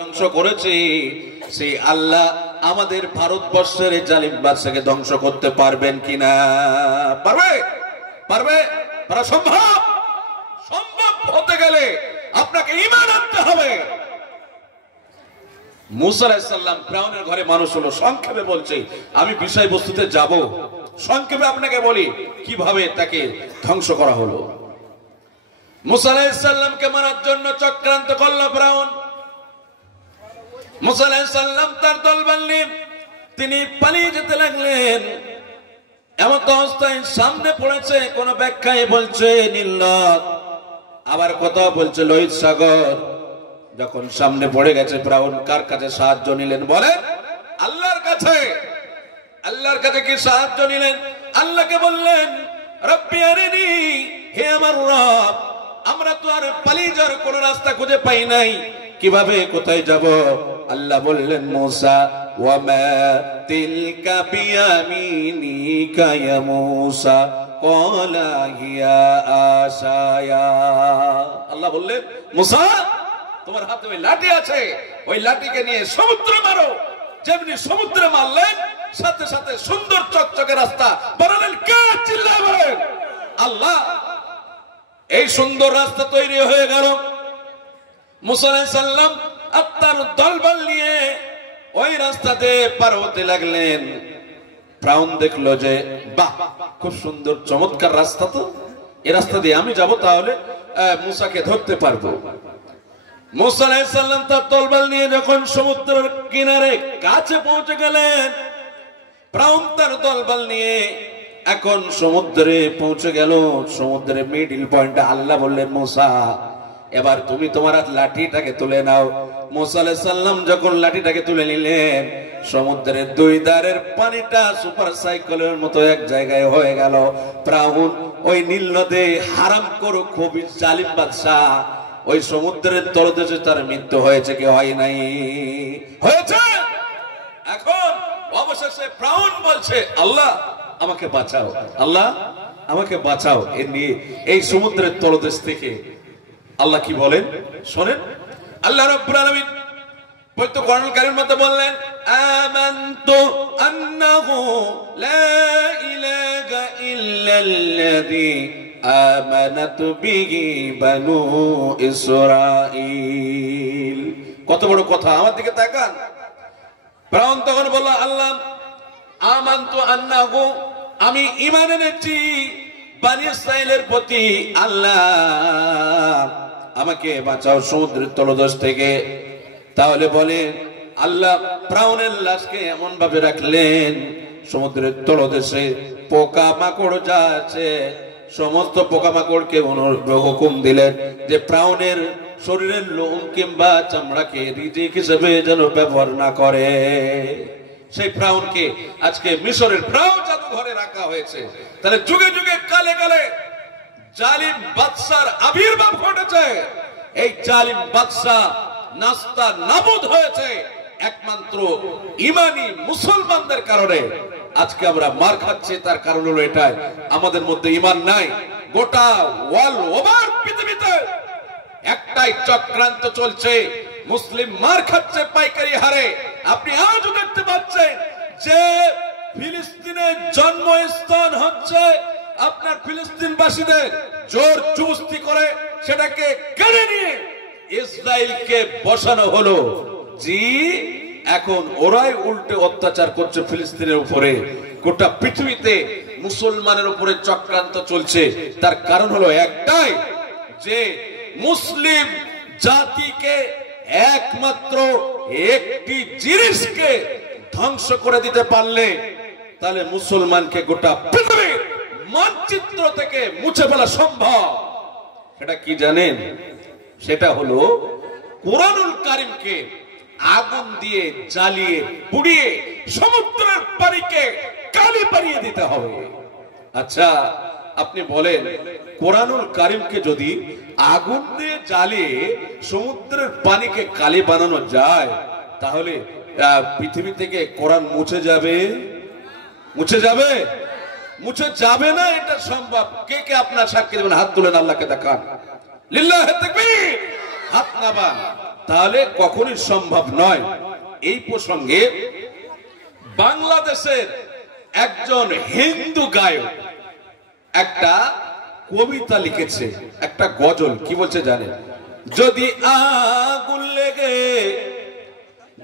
ধ্বংস করেছে সেই আল্লাহ আমাদের ভারতবর্ষের জালিম বাদশাকে ধ্বংস করতে পারবেন কিনা? পারবে? পারবে? পারা সম্ভব? সম্ভব হতে গেলে আপনাকে ঈমান আনতে হবে। মুসা আলাইহিস সালাম ফিরআউনের ঘরে মানুষ হলো। সংক্ষেপে বলছে, আমি বিষয়বস্তুতে যাব, সংক্ষেপে আপনাকে বলি কিভাবে তাকে ধ্বংস করা হলো। মুসা আলাইহিস সালামকে মারার জন্য চক্রান্ত করলো ফিরআউন। মুসা আলাইহিস সালাম তার দলবল নিয়ে তিনি পালিয়ে যেতে লাগলেন। এমন অবস্থায় সামনে পড়েছে কোন ব্যাখ্যায় বলছে নীল নদ, আবার কথা বলছে লোহিত সাগর। যখন সামনে পড়ে গেছে ফিরআউন কার কাছে সাহায্য নিলেন বলেন? আল্লাহর কাছে। আল্লাহর কাছে কি সাহায্য নিলেন? আল্লাহকে বললেন রব্বি আরিনি, হে আমার রব, আমরা তো আর পালিয়ে যাওয়ার কোন রাস্তা খুঁজে পাই নাই, কিভাবে কোথায় যাব? আল্লাহ বললেন মুসা ওয়ামা তিলকা বিয়ামিনিকা ইয়া মুসা ক্বালা হিয়া আসায়া। আল্লাহ বললেন মুসা, তোমার হাতে ওই লাঠি আছে, ওই লাঠিকে নিয়ে সমুদ্রে মারো। যেমনি সমুদ্রে মারলেন সাথে সাথে সুন্দর চকচকে রাস্তা বানালেন। কে চিল্লাবেন? আল্লাহ। এই সুন্দর রাস্তা তৈরি হয়ে গেল। মুসা আলাইহিস সালাম তার দলবল নিয়ে ওই রাস্তাতে পার হতে লাগলেন। ফিরআউন দেখলো যে বাহ, খুব সুন্দর চমৎকার রাস্তা, তো এই রাস্তা দিয়ে আমি যাব, তাহলে মুসাকে ধরতে পারবো। মুসা আলাইহিস সালাম তার দলবল নিয়ে যখন সমুদ্রের কিনারে কাছে পৌঁছে গেলেন, ফিরআউন তার দলবল নিয়ে এখন সমুদ্রে পৌঁছে গেল। সমুদ্রের মিডল পয়েন্টে আল্লাহ বললেন মুসা, এবার তুমি তোমার লাঠিটাকে তুলে নাও। মুসা আলাইহিস সালাম যখন লাঠিটাকে তুলে নিলেন, সমুদ্রের দুই ধারের পানিটা সুপার সাইকেলের মতো এক জায়গায় হয়ে গেল। ফিরআউন ওই নীল নদে হারাম করো খুবই জালিম বাদশা, ওই সমুদ্রের তলদেশে তার মৃত্যু হয়েছে কি হয় নাই? হয়েছে। এখন অবশেষে ফিরআউন বলছে আল্লাহ আমাকে বাঁচাও, আল্লাহ আমাকে বাঁচাও এই সমুদ্রের তলদেশ থেকে। আল্লাহ কি বলেন শোনেন। আল্লাহ রাব্বুল আলামিন পবিত্র কোরআনুল কারীমের মধ্যে বললেন আমানতু আন্নাহু লা ইলাহা ইল্লাল্লাযী আমানাতু বিহি বানু ইসরাঈল। কত বড় কথা, আমার দিকে তাকান। ফিরআউন তখন বলল আল্লাহ আমানতু আন্নাহু, আমি ঈমান এনেছি বনী ইসরাঈলের প্রতি, আল্লাহ আমাকে বাঁচাও সমুদ্রের তলদেশ থেকে। তাহলে বলেন আল্লাহ ফিরআউনের লাশকে এমন ভাবে রাখলেন সমুদ্রের তলদেশে পোকা মাকড় যা আছে সমস্ত পোকা মাকড়কে হুকুম দিলেন যে ফিরআউনের শরীরের লোম কিংবা চামড়াকে রিজিক হিসেবে যেন ব্যবহার না করে। সেই ফিরআউনকে আজকে মিশরের ফিরআউন জাদুঘরে রাখা হয়েছে। তাহলে যুগে যুগে কালে কালে জালিম বাদশার আবির্ভাব ঘটেছে। এই জালিম বাদশা নাস্তা নাবুদ হয়েছে একমাত্র ঈমানি মুসলমানদের কারণে। আজকে আমরা মার খাচ্ছি, তার কারণ হলো এটাই, আমাদের মধ্যে ঈমান নাই। গোটা ওয়ার্ল্ড ওভার পৃথিবীতে একটাই চক্রান্ত চলছে, মুসলিম মার খাচ্ছে পাইকারি হারে। আপনি আজও দেখতে পাচ্ছেন যে ফিলিস্তিনের জন্মস্থান হচ্ছে আপনার ফিলিস্তিনবাসীদের জোর জুস্তি করে সেটাকে কেড়ে নিয়ে ইসরায়েলকে বসানো হলো। জি, এখন ওরাই উল্টে অত্যাচার করছে ফিলিস্তিনের উপরে। গোটা পৃথিবীতে মুসলমানের উপরে চক্রান্ত চলছে। তার কারণ হলো একটাই, যে মুসলিম জাতিকে একমাত্র একটি জিনিসকে ধ্বংস করে দিতে পারলে তাহলে মুসলমানকে গোটা পৃথিবীর মানচিত্র থেকে মুছে ফেলা সম্ভব। সেটা কি জানেন? সেটা হলো কোরআনুল কারীমকে আগুন দিয়ে জ্বালিয়ে পুড়িয়ে সমুদ্রের পানিকে কালি বানিয়ে দিতে হবে। আচ্ছা আপনি বলেন, কোরআনুল কারীমকে যদি আগুন দিয়ে জ্বালিয়ে সমুদ্রের পানিকে কালি বানানো যায়, তাহলে পৃথিবী থেকে কোরআন মুছে যাবে? মুছে যাবে? মুছে যাবে না, এটা সম্ভব। কে কে আপনার সাক্ষী দেবেন? হাত তুলেন, আল্লাহকে দেখান। লিল্লাহি তাকবীর। হাত নামান, তাহলে কখনোই সম্ভব নয়। এই প্রসঙ্গে বাংলাদেশের একজন হিন্দু গায়ক একটা কবিতা লিখেছে, একটা গজল। কি বলছে জানেন? যদি আগুন লেগে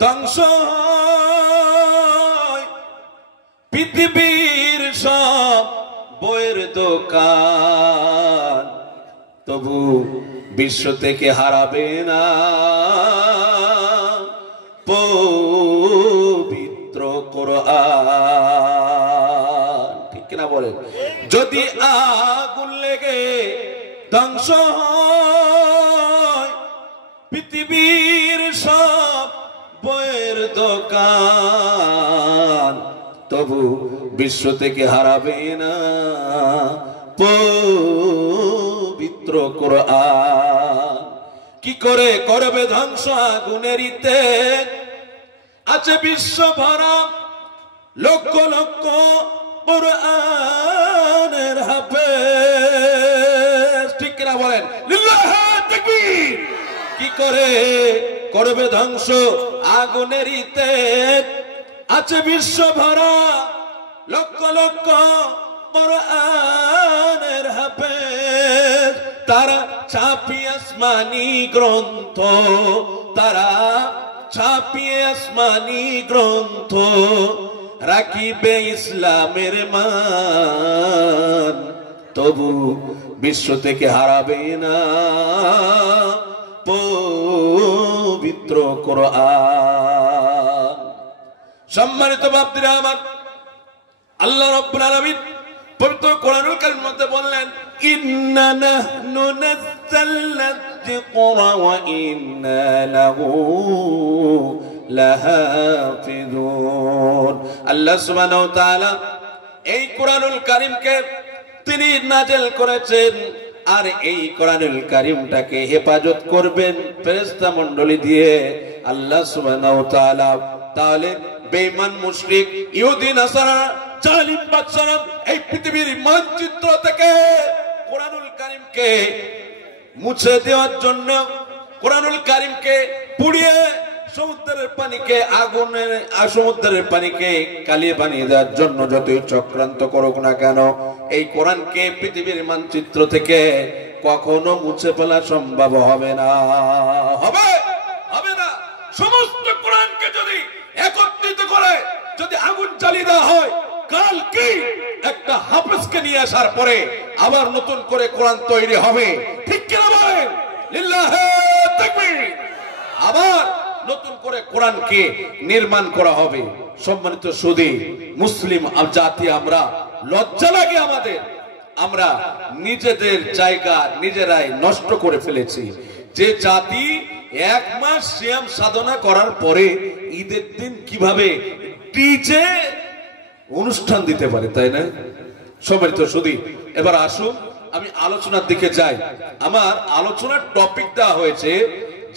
ধ্বংস হয় পৃথিবীর সব বইয়ের দোকান, তবু বিশ্ব থেকে হারাবে না পবিত্র কোরআন। ঠিক কিনা বলেন? যদি আগুন লেগে ধ্বংস হয় পৃথিবীর সব বইয়ের দোকান, তবু বিশ্ব থেকে হারাবে না পবিত্র কোরআন। কি করে করবে ধ্বংস আগুনেরই তেজ, আছে বিশ্ব ভরা লক্ষ লক্ষ কোরআনের হাফেজ। ঠিক কিনা বলেন? লিল্লাহি তাকবীর। কি করে করবে ধ্বংস আগুনেরই তেজ, আছে বিশ্ব ভরা লক্ষ লক্ষ কোরআনের হাফেজ। তারা ছাপিয়ে আসমানি গ্রন্থ, তারা ছাপিয়ে আসমানি গ্রন্থ, রাখিবে ইসলামের মান, তবু বিশ্ব থেকে হারাবে না পবিত্র কোরআন। সম্মানিত বাপদিরা আমার, আল্লাহ রাব্বুল আলামিন পবিত্র কোরআনুল কারীমের মধ্যে বললেন, ইন্না নাহনু নাযালনা যিকরা ওয়া ইন্না লাহু লাহাফিজুন। আল্লাহ সুবহানাহু ওয়া তাআলা এই কোরআনুল কারীমকে তিনি নাযিল করেছেন, আর এই কোরআনুল কারীমটাকে হেফাজত করবেন ফেরেশতা মণ্ডলী দিয়ে আল্লাহ সুবহানাহু ওয়া তাআলা। তাহলে বেঈমান মুশরিক ইহুদি নাসারা জালিম বাদশারা এই পৃথিবীর মানচিত্র থেকে কোরআনুল কারীমকে মুছে দেওয়ার জন্য, কোরআনুল কারীমকে পুড়িয়ে সমুদ্রের পানিকে আগুনের, সমুদ্রের পানিকে কালিয়ে বানিয়ে দেওয়ার জন্য যতই চক্রান্ত করুক না কেন, এই কোরআনকে পৃথিবীর মানচিত্র থেকে কখনো মুছে ফেলা সম্ভব হবে না। হবে হবে না। সমস্ত কোরআনকে যদি একত্রিত করে যদি আগুন জ্বালিয়ে দেওয়া হয়, কাল কি একটা হাফেজকে নিয়ে আসার পরে আবার নতুন করে কোরআন তৈরি হবে। ঠিক কিনা বলেন? লিল্লাহি তাকবীর। আবার নতুন করে কোরআনকে নির্মাণ করা হবে। সম্মানিত সুধী, মুসলিম জাতি আমরা, লজ্জা লাগে আমাদের, আমরা নিজেদের জায়গা নিজেরাই নষ্ট করে ফেলেছি। যে জাতি এক মাস সিয়াম সাধনা করার পরে ঈদের দিন কিভাবে ডিজে অনুষ্ঠান দিতে পারে, তাই না? সম্মানিত সুধী, এবার আসুন আমি আলোচনার দিকে যাই। আমার আলোচনার টপিক দেওয়া হয়েছে,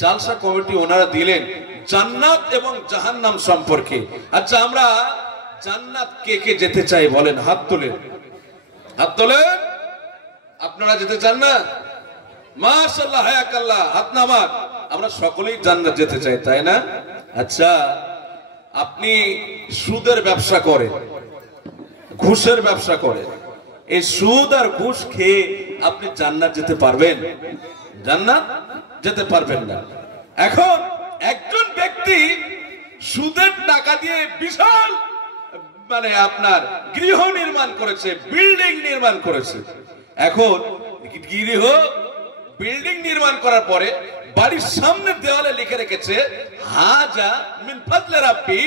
জালসা কমিটি ওনারা দিলেন জান্নাত এবং জাহান্নাম সম্পর্কে। আচ্ছা, আমরা জান্নাত কে কে যেতে চাই বলেন? হাত তোলেন, হাত তোলেন। আপনারা যেতে চান না? মাশাআল্লাহ, হায়াকাল্লাহ, হাত নামান। আমরা সকলেই জান্নাত যেতে চাই, তাই না? আচ্ছা, আপনি সুদের ব্যবসা করেন, ঘুষের ব্যবসা করেন, এই সুদ আর ঘুষ খেয়ে আপনি জান্নাত যেতে পারবেন? জান্নাত যেতে পারবেন না। এখন একজন ব্যক্তি সুদের টাকা দিয়ে বিশাল আপনার গৃহ নির্মাণ করেছে, বিল্ডিং নির্মাণ করেছে। এখন গৃহ বিল্ডিং নির্মাণ করার পরে বাড়ির সামনের দেওয়ালে লিখে রেখেছে হাজা মিন ফাজলে রাব্বি,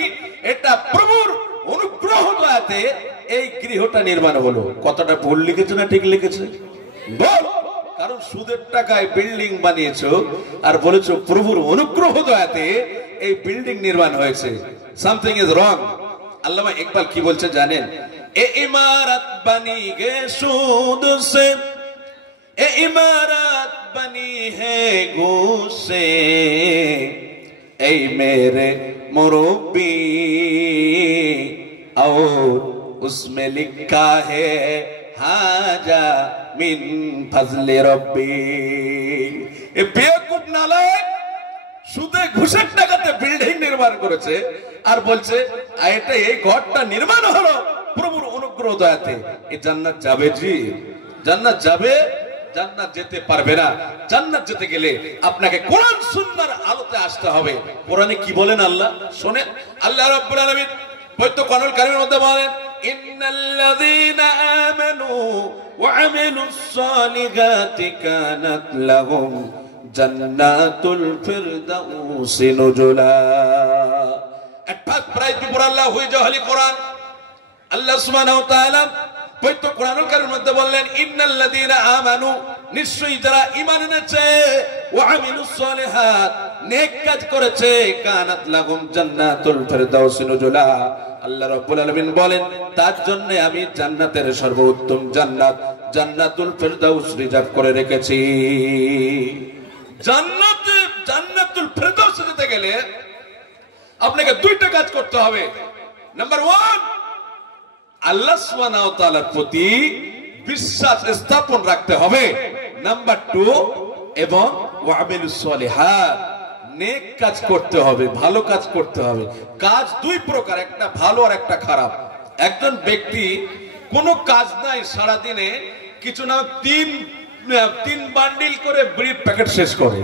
এটা প্রভুর অনুগ্রহ দয়াতে এই গৃহটা নির্মাণ হলো। কতটা ভুল লিখেছে না ঠিক লিখেছে? বল। কারণ সুদের টাকায় বিল্ডিং বানিয়েছো আর বলেছো প্রভুর অনুগ্রহ দয়াতে এই বিল্ডিং নির্মাণ হয়েছে। Something is wrong. আল্লামা ইকবাল কি বলছে জানেন? এ ইমারত বানি গে সুদ সে, এ ইমারত बनी है घूस से, ऐ मेरे मुरब्बी, और उसमें लिखा है हाजा मिन फजले रब्बी। এই বেয়াকুব নালায়েক সুদে ঘুষের টাকাতে বিল্ডিং নির্মাণ করেছে আর বলছে এটা এই ঘরটা নির্মাণ হলো প্রভুর অনুগ্রহ দয়াতে। এই জান্নাত যাবে জি? জান্নাত যাবে? জান্নাত যেতে পারবে না। জান্নাত যেতে গেলে আপনাকে কোরআন সুন্নাহর আলোতে আসতে হবে। কোরআনে কি বলেন আল্লাহ শোনেন। আল্লাহ রাব্বুল আলামিন পবিত্র কোরআনুল কারীমের মধ্যে বলেন, ইন্নাল্লাযীনা আমানু ওয়া আমিলুস সালিহাতি কানাত লাহুম জান্নাতুল ফিরদাউসি নুজুলা। একটা প্রায় দুপুর আল্লাহ হয়ে যাওয়ালি কোরআন আল্লাহ সুবহানাহু ওয়া তাআলা পবিত্র কোরআনুল কারীমের মধ্যে বললেন, ইন্নাল্লাযীনা আমানু, নিশ্চয়ই যারা ঈমান এনেছে, ওয়া আমিলুস সালিহাত, নেক কাজ করেছে, কানাত লাহুম জান্নাতুল ফিরদাউসি নুজুলা। আল্লাহ রাব্বুল আলামিন বলেন তার জন্য আমি জান্নাতের সর্বোত্তম জান্নাত জান্নাতুল ফিরদাউস রিজার্ভ করে রেখেছি। জান্নাতুল ফিরদাউস যেতে গেলে আপনাকে দুইটা কাজ করতে হবে। নাম্বার 1, আল্লাহ সুবহানাহু ওয়া তাআলার প্রতি বিশ্বাস স্থাপন রাখতে হবে। নাম্বার 2, এবং ওয়া আমিলুস সালিহাত, নেক কাজ করতে হবে, ভালো কাজ করতে হবে। কাজ দুই প্রকার, একটা ভালো আর একটা খারাপ। একজন ব্যক্তি কোনো কাজ নাই, সারা দিনে কিছু না তিন বান্ডিল করে বিড়ির প্যাকেট শেষ করে,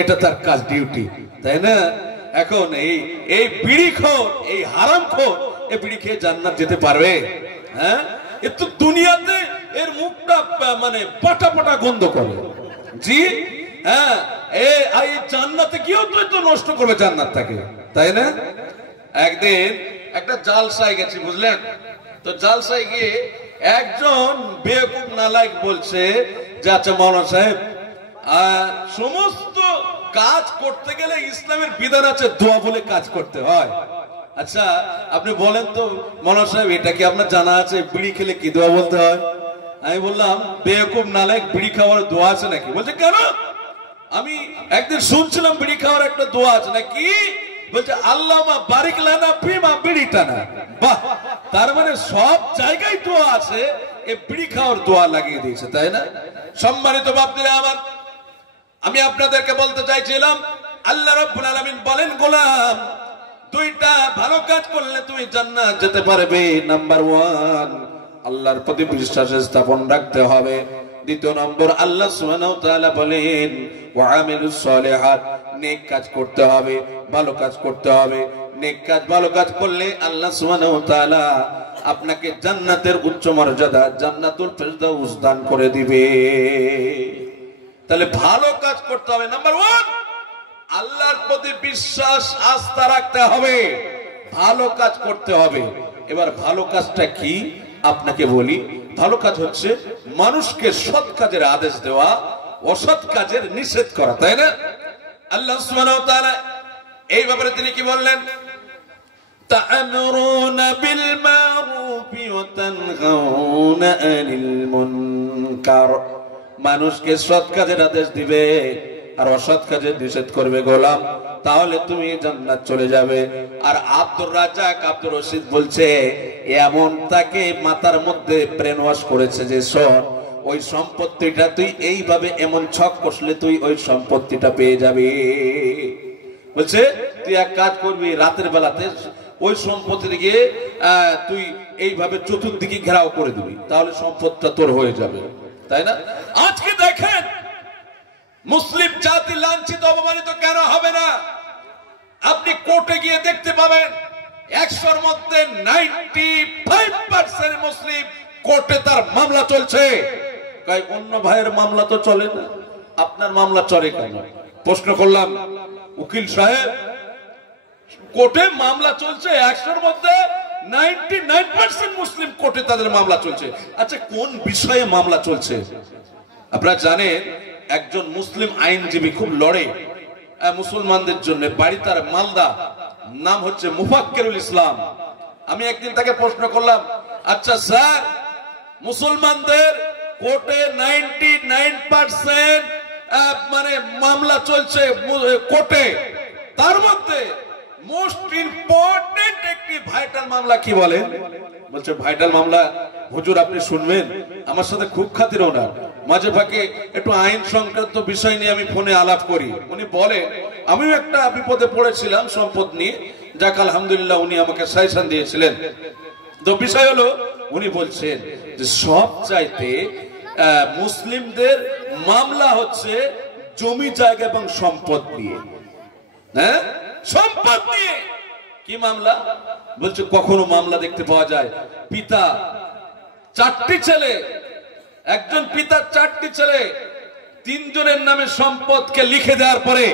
এটা তার কাজ, ডিউটি, তাই না? এখন এই বিড়িখোর, এই হারামখোর, এই বিড়ি খেয়ে জান্নাত যেতে পারবে? হ্যাঁ, এ তো দুনিয়াতে এর মুখটা মানে পাটা পাটা গন্ধ করে জি। হ্যাঁ, এই জান্নাতে গিয়েও তো নষ্ট করবে জান্নাতটাকে, তাই না? একদিন একটা জালসায় গেছি, বুঝলেন তো? জালসায় গিয়ে একজন বেয়াকুব নালায়েক বলছে যে আচ্ছা মাওলানা সাহেব, সমস্ত কাজ করতে গেলে ইসলামের বিধান আছে, দোয়া বলে কাজ করতে হয়। আচ্ছা আপনি বলেন তো মাওলানা সাহেব, এটা কি আপনার জানা আছে বিড়ি খেলে কি দোয়া বলতে হয়? আমি বললাম বেয়াকুব নালায়েক, বিড়ি খাওয়ার দোয়া আছে নাকি? বলছে কেন? আমি একদিন শুনছিলাম বিড়ি খাওয়ার একটা দোয়া আছে নাকি। বলছে আল্লাহুম্মা বারিক লানা ফিমা বিড়িটানা। বাহ, তার মানে সব জায়গায় দোয়া আছে, এই বিড়ি খাওয়ার দোয়া লাগিয়ে দিয়েছে, তাই না? সম্মানিত বাপজিরা আমার, আমি আপনাদেরকে বলতে চাইছিলাম আল্লাহ রাব্বুল আলামিন বলেন, গোলাম দুইটা ভালো কাজ করলে তুমি জান্নাত যেতে পারবে। নাম্বার 1, আল্লাহর প্রতি বিশ্বাস স্থাপন রাখতে হবে। দ্বিতীয় নম্বর, আল্লাহ সুবহানাহু ওয়া তাআলা বলেন ওয়া আমিলুস সালিহাত, নেক কাজ করতে হবে, ভালো কাজ করতে হবে। নেক কাজ ভালো কাজ করলে আল্লাহ সুবহানাহু ওয়া তাআলা আপনাকে জান্নাতের উচ্চ মর্যাদা জান্নাতুল ফিরদাউস দান করে দিবে। তাহলে ভালো কাজ করতে হবে। নাম্বার 1, আল্লাহর প্রতি বিশ্বাস আস্থা রাখতে হবে, ভালো কাজ করতে হবে। এবার ভালো কাজটা কি আপনাকে বলি। ভালো কাজ হচ্ছে মানুষকে সৎ কাজের আদেশ দেওয়া, অসৎ কাজের নিষেধ করা, তাই না? আল্লাহ সুবহানাহু ওয়া তাআলা এই ব্যাপারে তিনি কি বললেন? তা'মুরুনা বিল মা'রুফি ওয়া তানহাউনা আনিল মুনকার, মানুষকে সৎ কাজের আদেশ দিবে আর অসৎ কাজের নিষেধ করবে গোলাম, তাহলে তুমি জান্নাত চলে যাবে। আর আব্দুর রাজ্জাক, আব্দুর রশিদ বলছে এমন তাকে মাথার মধ্যে ব্রেন ওয়াশ করেছে যে শোন, ওই সম্পত্তিটা তুই এইভাবে এমন ছক কষলে তুই ওই সম্পত্তিটা পেয়ে যাবি। বলছে তুই এক কাজ করবি, রাতের বেলাতে ওই সম্পত্তি গিয়ে তুই এইভাবে চতুর্দিকে ঘেরাও করে দিবি, তাহলে সম্পদটা তোর হয়ে যাবে, তাই না? আজকে দেখেন মুসলিম জাতি লাঞ্ছিত অপমানিত কেন হবে না? আপনি কোর্টে গিয়ে দেখতে পাবেন 100-র মধ্যে 95% মুসলিম কোর্টে তার মামলা চলছে। কই অন্য ভাইয়ের মামলা তো চলে না, আপনার মামলা চলে কেন? প্রশ্ন করলাম উকিল সাহেব, কোর্টে মামলা চলছে, 100-র মধ্যে 99% মুসলিম কোর্টে তাদের মামলা চলছে। আচ্ছা কোন বিষয়ে মামলা চলছে? আপনারা জানেন একজন মুসলিম আইনজীবী খুব লড়ে মুসলমানদের জন্য, বাড়ি তার মালদা, নাম হচ্ছে মুফাক্কিরুল ইসলাম। আমি একদিন তাকে প্রশ্ন করলাম, আচ্ছা স্যার মুসলমানদের কোর্টে 99% মানে মামলা চলছে কোর্টে, তার মধ্যে মোস্ট ইম্পর্টেন্ট একটি ভাইটাল মামলা কি বলে? বলছে ভাইটাল মামলা হুজুর আপনি শুনবেন, আমার সাথে খুব খাতির ওনার, মাঝে ফাঁকে একটু আইন সংক্রান্ত বিষয় নিয়ে আমি ফোনে আলাপ করি। উনি বলে আমিও একটা বিপদে পড়েছিলাম সম্পদ নিয়ে, যাক আলহামদুলিল্লাহ উনি আমাকে সাজেশন দিয়েছিলেন। তো বিষয় হলো উনি বলছেন যে সব চাইতে মুসলিমদের মামলা হচ্ছে জমি জায়গা এবং সম্পদ নিয়ে। হ্যাঁ, সম্পদ নিয়ে কি মামলা? বলছে কখনো মামলা দেখতে পাওয়া যায় পিতা চারটি ছেলে, একজন পিতার চারটি ছেলে, তিনজনের নামে সম্পদকে লিখে দেওয়ার পরে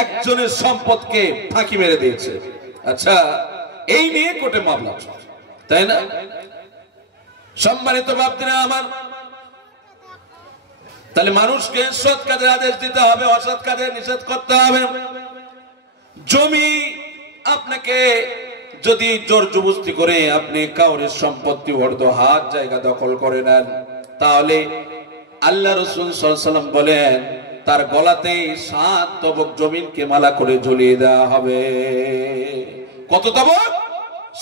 একজনের সম্পদকে ফাঁকি মেরে দিয়েছে। আচ্ছা, এই নিয়ে কোর্টে মামলা, তাই না? সম্মানিত বাপদিরা আমার, তাহলে মানুষকে সৎ কাজের আদেশ দিতে হবে, অসৎ কাজে নিষেধ করতে হবে। জমি আপনাকে যদি জোর জবরদস্তি করে আপনি কাউরের সম্পত্তি অর্ধ হাত জায়গা দখল করে নেন, তাহলে আল্লাহ রাসূল সাল্লাল্লাহু আলাইহি ওয়াসাল্লাম বলেন তার গলাতে 7 তবক জমিনকে মালা করে ঝুলিয়ে দেওয়া হবে। কত তবক?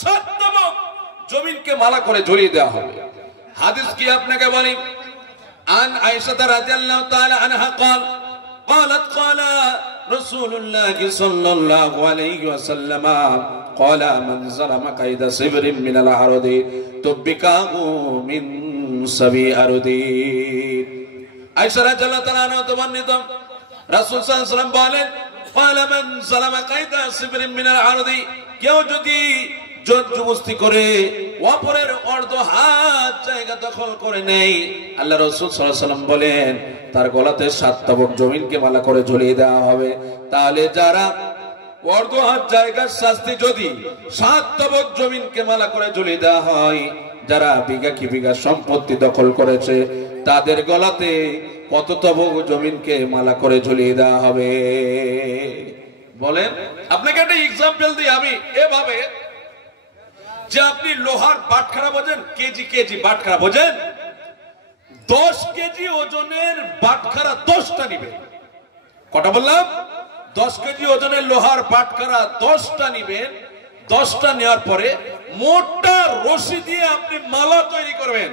7 তবক জমিনকে মালা করে ঝুলিয়ে দেওয়া হবে। হাদিস কি আপনাকে বলি, আন আয়েশা রাদিয়াল্লাহু তাআলা আনহা قالت قال رسول الله صلى الله عليه وسلم قال من ظلم قيد صبر من العرض تبكاه من سبي أرض। আয়েশা রাদিয়াল্লাহু তাআলা আনহা বর্ণিত, রাসূল সাল্লাল্লাহু আলাইহি ওয়াসাল্লাম বলেন قال من ظلم قيد صبر من العرض, কেউ যদি জোর জবরদস্তি করে অপরের অর্ধ হাত জায়গা দখল করে নেই, আল্লাহ রাসূল সাল্লাল্লাহু আলাইহি ওয়াসাল্লাম বলেন তার গলাতে 7 তবক জমিনকে মালা করে ঝুলিয়ে দেওয়া হবে। তাহলে যারা অর্ধ হাত জায়গার শাস্তি যদি 7 তবক জমিনকে মালা করে ঝুলিয়ে দেওয়া হয়, যারা বিঘা কি বিঘা সম্পত্তি দখল করেছে তাদের গলাতে কত তবক জমিনকে মালা করে ঝুলিয়ে দেওয়া হবে? বলেন। আপনাকে একটা এক্সাম্পল দিই আমি, এভাবে যে আপনি লোহার বাটখারা বোঝেন, কেজি কেজি বাটখারা বোঝেন, 10 কেজি ওজনের বাটখারা 10টা নিবেন। কটা বললাম? 10 কেজি ওজনের লোহার বাটখারা 10টা নিবেন। 10টা নেওয়ার পরে মোটা রশি দিয়ে আপনি মালা তৈরি করবেন।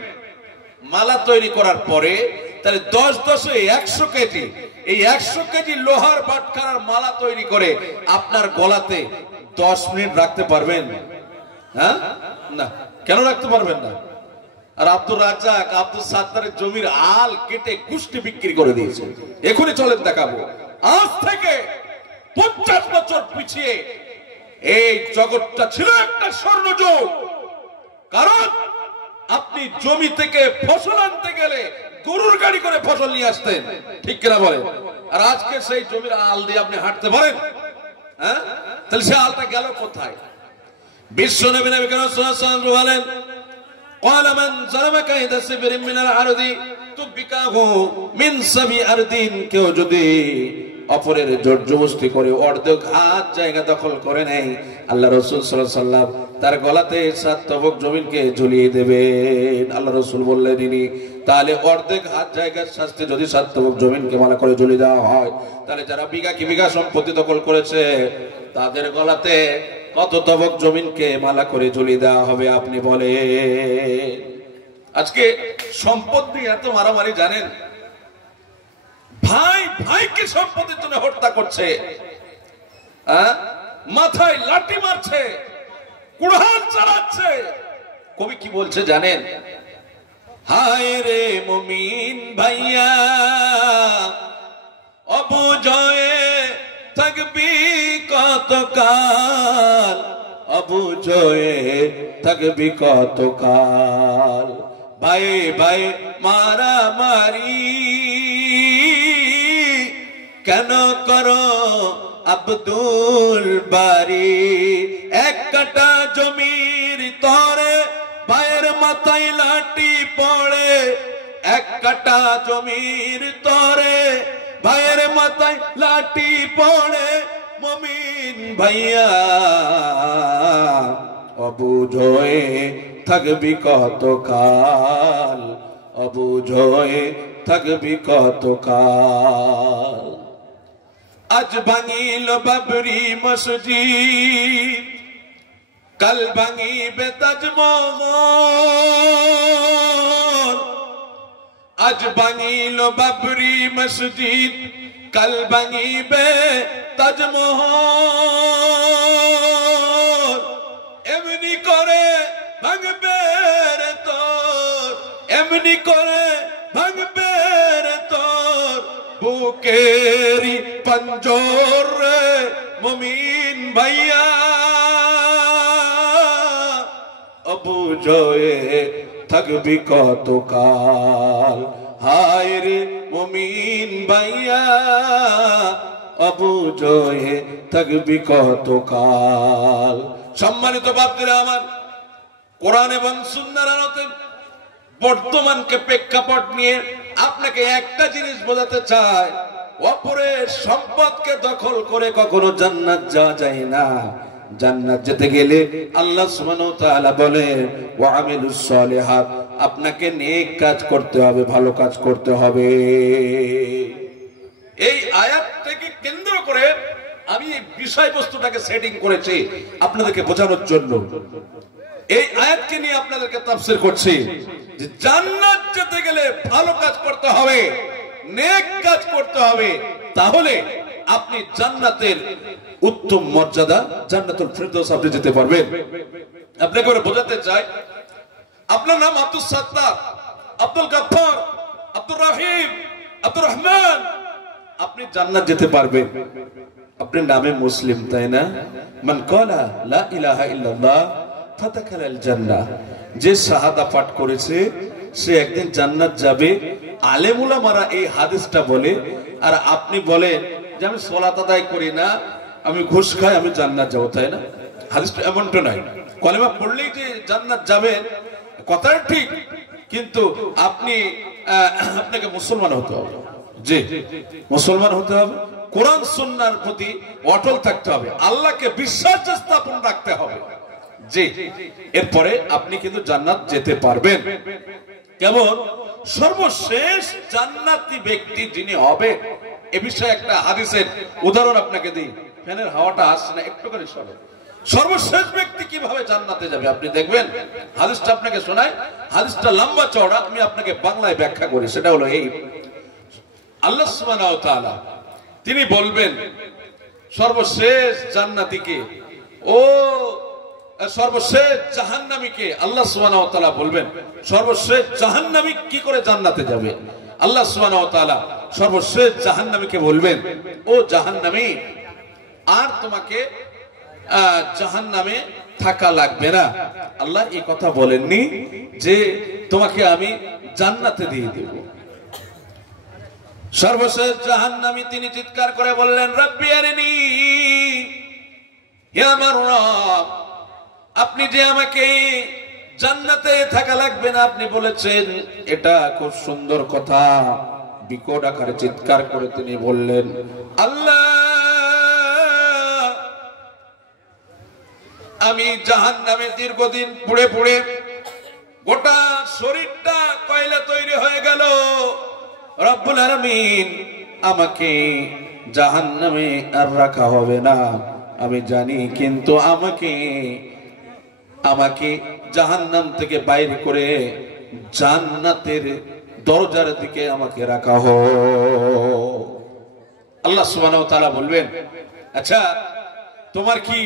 মালা তৈরি করার পরে তাহলে 10 10 100 কেজি, এই 100 কেজি লোহার বাটখারার মালা তৈরি করে আপনার গলাতে 10 মিনিট রাখতে পারবেন? হ্যাঁ, না। কেন রাখতে পারবেন না? আর আব্দুর রাজ্জাক, আব্দুল সাত্তারের জমির আল কেটে গুষ্টি বিক্রি করে দিয়েছে। এখনই চলেন দেখাবো। আজ থেকে 50 বছর পিছিয়ে এই জগৎটা ছিল একটা স্বর্ণযুগ। কারণ আপনি জমি থেকে ফসল আনতে গেলে গরুর গাড়ি করে ফসল নিয়ে আসতেন, ঠিক কিনা বলেন? আর আজকে সেই জমির আল দিয়ে আপনি হাঁটতে পারেন? হ্যাঁ, তাহলে সে আলটা গেল কোথায়? বিশ্ব নবী নবী করিম সাল্লাল্লাহু আলাইহি ওয়াসাল্লাম বলেন قال من ظلم كيد صبر من الارض تبكاه من سبي ارض, কেউ যদি অপরের জোর জবরদস্তি করে অর্ধেক হাত জায়গা দখল করে নেয়, আল্লাহ রাসূল সাল্লাল্লাহু আলাইহি ওয়াসাল্লাম তার গলাতে 7 তবক জমিনকে ঝুলিয়ে দেবেন। আল্লাহ রাসূল বললেন ইনি, তাহলে অর্ধেক হাত জায়গার শাস্তি যদি 7 তবক জমিনকে মালা করে ঝুলিয়ে দেওয়া হয়, তাহলে যারা বিঘা কি বিঘা সম্পত্তি দখল করেছে তাদের গলাতে কত তবক জমিনকে মালা করে ঝুলিয়ে দেওয়া হবে? আপনি বলেন। আজকে সম্পদ নিয়ে এত মারামারি, জানেন? ভাই ভাইকে সম্পদের জন্য হত্যা করছে, মাথায় লাঠি মারছে, কুড়াল চালাচ্ছে। কবি কি বলছে জানেন? হায় রে মুমিন ভাইয়া, অবুঝয়ে থাকবি কতকাল, অবুঝয়ে থাকবি কতকাল। ভাই ভাই মারামারি কেন করো আব্দুল বারি? এক কাটা জমির তরে ভাইয়ের মাথায় লাঠি পড়ে, এক কাটা জমির তরে ভাইয়ের মাথায় লাঠি পড়ে। মুমিন ভাইয়া অবুঝ হয়ে থাকবি কতকাল, অবুঝ হয়ে থাকবি কতকাল। আজ ভাঙিল বাবরি মসজিদ, কাল ভাঙিবে তাজমহল। আজ ভাঙিল বাবরি মসজিদ, কাল ভাঙিবে তাজমহল। এমনি করে ভাঙবে রে তোর, এমনি করে ভাঙবে রে তোর বুকেরি পঞ্জর রে মুমিন ভাইয়া। অবুঝয়ে থাকবি কতকাল, হায় রে মুমিন ভাইয়া অবুঝয়ে থাকবি কতকাল। সম্মানিত বাপজিরা আমার, কোরআন এবং সুন্নাহর আলোতে বর্তমানকে প্রেক্ষাপট নিয়ে আপনাকে একটা জিনিস বোঝাতে চাই, অপরের সম্পদকে দখল করে কখনো জান্নাত যাওয়া যায় না। জান্নাত যেতে গেলে আল্লাহ সুবহানাহু ওয়া তাআলা বলেন ওয়া আমিলুস সলিহাত, আপনাকে নেক কাজ করতে হবে, ভালো কাজ করতে হবে। এই আয়াতটাকে কেন্দ্র করে আমি এই বিষয়বস্তুটাকে সেটিং করেছি আপনাদেরকে বোঝানোর জন্য। এই আয়াতকে নিয়ে আপনাদেরকে তাফসীর করছি যে জান্নাত যেতে গেলে ভালো কাজ করতে হবে, নেক কাজ করতে হবে, তাহলে আপনি জান্নাতের উত্তম মর্যাদা জান্নাতুল ফিরদৌস আপনি যেতে পারবেন। আপনাকে ওরা বোঝাতে চাই, আপনার নাম আব্দুল সাত্তার, আব্দুল গফফার, আব্দুর রহিম, আব্দুর রহমান, আপনি জান্নাত যেতে পারবেন। আপনার নামে মুসলিম, তাই না? মান ক্বালা লা ইলাহা ইল্লাল্লাহ ফাদাখালাল জান্নাহ, যে শাহাদা পাঠ করেছে সে একদিন জান্নাত যাবে। আলেম উলামারা এই হাদিসটা বলে, আর আপনি বলেন যে আমি সালাত আদায় করি না, আমি ঘুষ খাই, আমি জান্নাত যাব, তাই না? হাদিসটা এমনটা নয়। কলেমা পড়লেই যে জান্নাত যাবেন কথাটা ঠিক, কিন্তু আপনাকে মুসলমান হতে হবে। জি, মুসলমান হতে হবে, কোরআন সুন্নাহর প্রতি অটল থাকতে হবে, আল্লাহকে বিশ্বাস স্থাপন রাখতে হবে। জি, এরপরে আপনি কিন্তু জান্নাত যেতে পারবেন। কেমন সর্বশেষ জান্নাতি ব্যক্তি যিনি হবে এ বিষয়ে একটা হাদিসের উদাহরণ আপনাকে দিই। ফ্যানের হাওয়াটা আসছে না, একটু করে সরো। সর্বশেষ ব্যক্তি কিভাবে জান্নাতে যাবে আপনি দেখবেন। হাদিসটা আপনাকে শোনাই, হাদিসটা লম্বা চওড়া, আমি আপনাকে বাংলায় ব্যাখ্যা করি। সেটা হলো এই, আল্লাহ সুবহানাহু ওয়া তাআলা তিনি বলবেন সর্বশেষ জান্নাতীকে, ও সর্বশেষ জাহান্নামীকে আল্লাহ সুবহানাহু ওয়া তাআলা বলবেন সর্বশেষ জাহান্নামী কি করে জান্নাতে যাবে। আল্লাহ সুবহানাহু ওয়া তাআলা সর্বশেষ জাহান্নামীকে বলবেন, ও জাহান্নামী, আর তোমাকে জাহান্নামে থাকা লাগবে না। আল্লাহ এই কথা বলেননি যে তোমাকে আমি জান্নাতে দিয়ে দেব। সর্বশেষ জাহান্নামী তিনি চিৎকার করে বললেন, রব্বি আরিনি, হে আমার রব, আপনি যে আমাকে জান্নাতে থাকা লাগবে না আপনি বলেছেন, এটা খুব সুন্দর কথা। বিকট আকারে চিৎকার করে তিনি বললেন, আল্লাহ, আমি জাহান্নামে দীর্ঘদিন পুড়ে পুড়ে গোটা শরীরটা কয়লা তৈরি হয়ে গেল। রব্বুল আলামিন, আমাকে জাহান্নামে আর রাখা হবে না আমি জানি, কিন্তু আমাকে জাহান্নাম থেকে বাইরে করে জান্নাতের দরজার দিকে আমাকে রাখা হোক। আল্লাহ সুবহানাহু ওয়া তাআলা বলবেন, আচ্ছা তোমার কি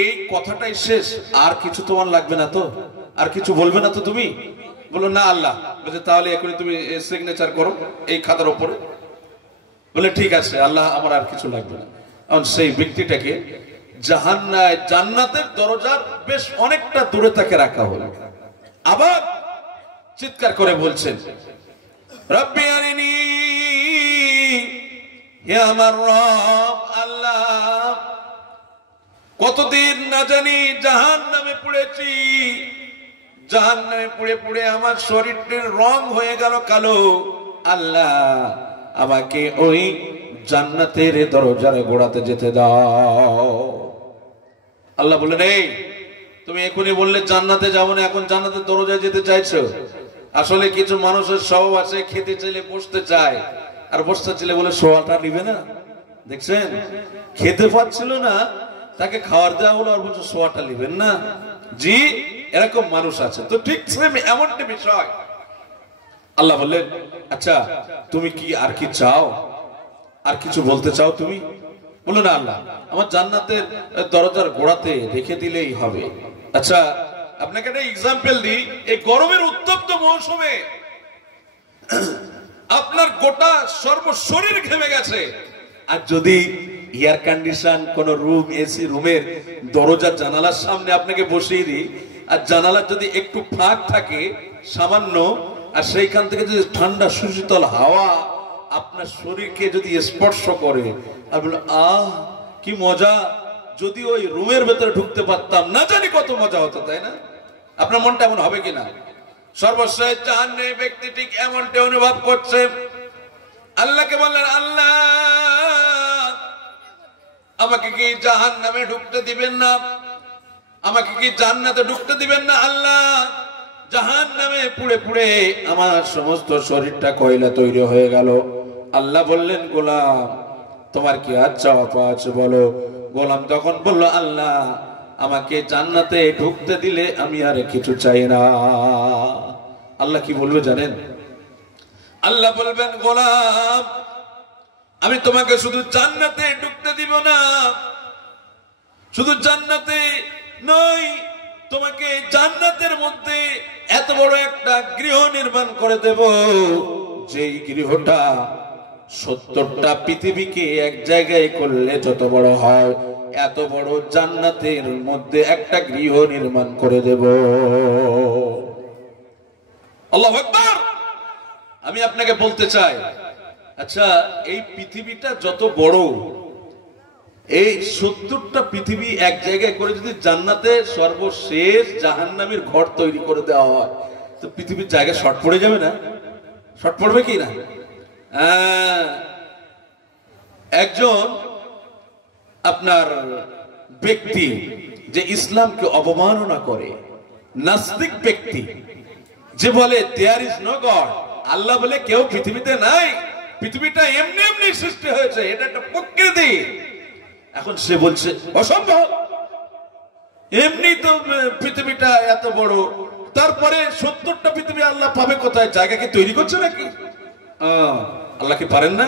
এই কথাটাই শেষ, আর কিছু তোমার লাগবে না তো, আর কিছু বলবে না তো তুমি? বলো না আল্লাহ। বলে তাহলে এখনই তুমি সিগনেচার করো এই খাতার উপরে। বলে ঠিক আছে আল্লাহ, আমার আর কিছু লাগবে না। কারণ সেই ব্যক্তিটাকে জান্নাতের দরজার বেশ অনেকটা দূরে তাকে রাখা হলো। আবার চিৎকার করে বলছেন, রব্বি আরিনি, হে আমার রব আল্লাহ, কতদিন না জানি জাহান্নামে পড়েছি, জাহান্নামে পুড়ে পুড়ে আমার শরীরটির রং হয়ে গেল কালো। আল্লাহ, আমাকে ওই জান্নাতের দরজার গোড়াতে যেতে দাও। আল্লাহ বললেন, এই তুমি এখনই বললে জান্নাতে যাবো না, এখন জান্নাতের দরজায় যেতে চাইছো। আসলে কিছু মানুষের স্বভাব আছে, খেতে চাইলে বসতে চায়, আর বসতে চাইলে বলে শোয়াটা নিবে না। দেখছেন, খেতে পাচ্ছিল না, তাকে খাওয়ার দেওয়া হলো, আর বলছো সোয়াটা নেবেন না। জি, এরকম মানুষ আছে। তো ঠিক সেম এমনটি বিষয়। আল্লাহ বললেন, আচ্ছা তুমি কি আর কি চাও, আর কিছু বলতে চাও তুমি? বলো না আল্লাহ, আমার জান্নাতের দরজার গোড়াতে রেখে দিলেই হবে। আচ্ছা আপনাকে একটা এক্সাম্পল দিই। এই গরমের উত্তপ্ত মৌসুমে আপনার গোটা সর্বশরীর ঘেমে গেছে, আর যদি এয়ার কন্ডিশন কোন রুম, এসি রুমের দরজা জানালার সামনে আপনাকে বসিয়ে দিই, আর জানালার যদি একটু ফাঁক থাকে সামান্য, আর সেইখান থেকে যদি ঠান্ডা সুশীতল হাওয়া আপনার শরীরকে যদি স্পর্শ করে, আর বলে আহ কি মজা, যদি ওই রুমের ভেতরে ঢুকতে পারতাম, না জানি কত মজা হতো, তাই না? আপনার মনটা এমন হবে কিনা? সর্বশেষ জাহান্নামী ব্যক্তি ঠিক এমনটা অনুভব করছে। আল্লাহকে বললেন, আল্লাহ আমাকে কি জাহান্নামে ঢুকতে দিবেন না? আমাকে কি জান্নাতে ঢুকতে দিবেন না? আল্লাহ জাহান্নামে পুড়ে পুড়ে আমার সমস্ত শরীরটা কয়লা তৈরি হয়ে গেল। আল্লাহ বললেন, গোলাম তোমার কি আর চাওয়া পাওয়া আছে বলো? গোলাম তখন বলল, আল্লাহ আমাকে জান্নাতে ঢুকতে দিলে আমি আর কিছু চাই না। আল্লাহ কি বলবে জানেন? আল্লাহ বলবেন, গোলাম আমি তোমাকে শুধু জান্নাতে ঢুকতে দিব না, শুধু জান্নাতে নয়, তোমাকে জান্নাতের মধ্যে এত বড় একটা গৃহ নির্মাণ করে দেব, যেই গৃহটা 70টা পৃথিবীকে এক জায়গায় করলে যত বড় হয়, এত বড় জান্নাতের মধ্যে একটা গৃহ নির্মাণ করে দেব। আল্লাহু আকবার। আমি আপনাকে বলতে চাই, আচ্ছা এই পৃথিবীটা যত বড়, এই 70টা পৃথিবী এক জায়গায় করে যদি জান্নাতে সর্বশেষ জাহান্নামীর ঘর তৈরি করে দেওয়া হয়, তো পৃথিবীর জায়গা শর্ট পড়ে যাবে না? শর্ট পড়বে কি না? একজন আপনার ব্যক্তি যে ইসলামকে অবমাননা করে, নাস্তিক ব্যক্তি যে বলে দেয়ার ইজ নো গড, আল্লাহ বলে কেউ পৃথিবীতে নাই, পৃথিবীটা এমনি এমনি সৃষ্টি হয়েছে, এটা একটা প্রকৃতি। এখন সে বলছে অসম্ভব, এমনি তো পৃথিবীটা এত বড়, তারপরে 70টা পৃথিবী আল্লাহ পাবে কোথায়? জায়গা কি তৈরি করছে নাকি? আল্লাহ কি পারেন না?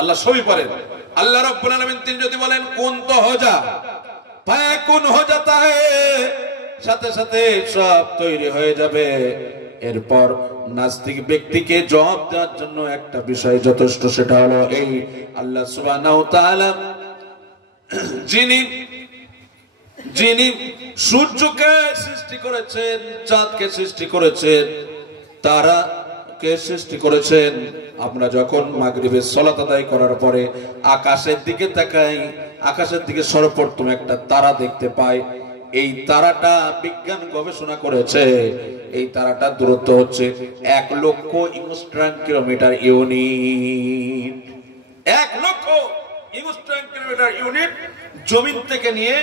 আল্লাহ সবই পারেন। আল্লাহ রাব্বুল আলামিন তিনি যদি বলেন কুন তো হো যা, ফায়াকুন হো জাতা হ্যায়, সাথে সাথে সব তৈরি হয়ে যাবে। এরপর নাস্তিক ব্যক্তিকে জবাব দেওয়ার জন্য একটা বিষয় যথেষ্ট, সেটা হলো এই আল্লাহ সুবহানাহু ওয়া তাআলা যিনি সূর্যকে সৃষ্টি করেছেন, চাঁদকে সৃষ্টি করেছেন, তারাকে সৃষ্টি করেছেন। আমরা যখন মাগরিবের সালাত আদায় করার পরে আকাশের দিকে তাকাই, আকাশের দিকে সর্বপ্রথম একটা তারা দেখতে পাই। এই তারাটা বিজ্ঞান গবেষণা করেছে, এই তারাটার দূরত্ব হচ্ছে 1 লক্ষ ইংস্ট্রাং কিলোমিটার ইউনিট। 1 লক্ষ ইংস্ট্রাং কিলোমিটার ইউনিট জমিন থেকে নিয়ে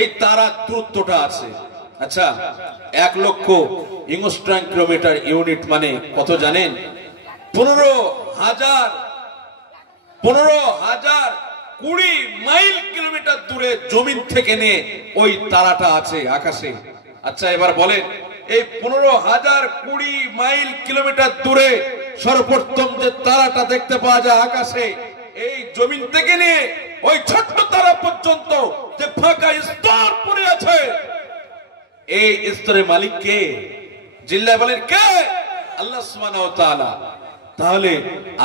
এই তারার দূরত্বটা আছে। আচ্ছা 1 লক্ষ ইংস্ট্রাং কিলোমিটার ইউনিট মানে কত জানেন? 15,020 মাইল কিলোমিটার দূরে জমিন থেকে নিয়ে ওই তারাটা আছে আকাশে। আচ্ছা এবার বলেন, এই 15,020 মাইল কিলোমিটার দূরে সর্বপ্রথম যে তারাটা দেখতে পাওয়া যায় আকাশে, এই জমিন থেকে নিয়ে ওই ছোট্ট তারা পর্যন্ত যে ফাঁকা স্তর পড়ে আছে, এই স্তরের মালিক কে? জিল্লায় বলেন কে? আল্লাহ সুবহানাহু ওয়া তাআলা। তাহলে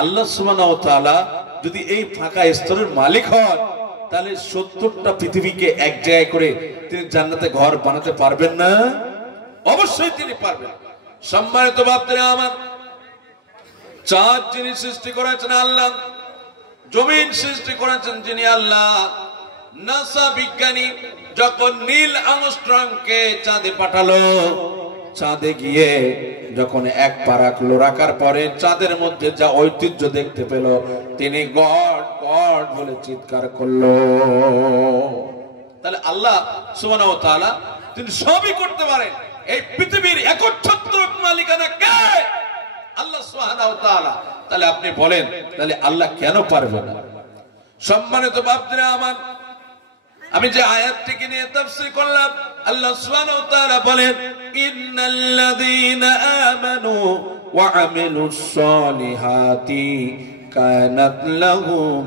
আল্লাহ সুবহানাহু ওয়া তাআলা যদি এই ফাঁকা স্তরের মালিক হন, তাহলে 70টা পৃথিবীকে এক জায়গায় করে তিনি জান্নাতে ঘর বানাতে পারবেন না? অবশ্যই তিনি পারবেন। সম্মানিত বাপরা আমার, চাঁদ যিনি সৃষ্টি করেছেন আল্লাহ, জমিন সৃষ্টি করেছেন যিনি আল্লাহ। নাসা বিজ্ঞানী যখন নীল আর্মস্ট্রংকে চাঁদে পাঠালো, চাঁদে গিয়ে যখন 1 পা রাখলো, রাখার পরে চাঁদের মধ্যে যা ঐতিহ্য দেখতে পেল, তিনি গড গড বলে চিৎকার করলো। তাহলে আল্লাহ সুবহানাহু ওয়া তাআলা তিনি সবই করতে পারেন। এই পৃথিবীর একচ্ছত্র মালিকানা কে? আল্লাহ সুবহানাহু ওয়া তাআলা। তাহলে আপনি বলেন, তাহলে আল্লাহ কেন পারবে না? সম্মানিত বাপজিরা আমার, আমি যে আয়াতটিকে নিয়ে তাফসীর করলাম, আল্লাহ সুবহানাহু ওয়া তাআলা বলেন, ইন্নাল্লাযীনা আমানু ওয়া আমিলুস সলিহাতি কানাত লাহুম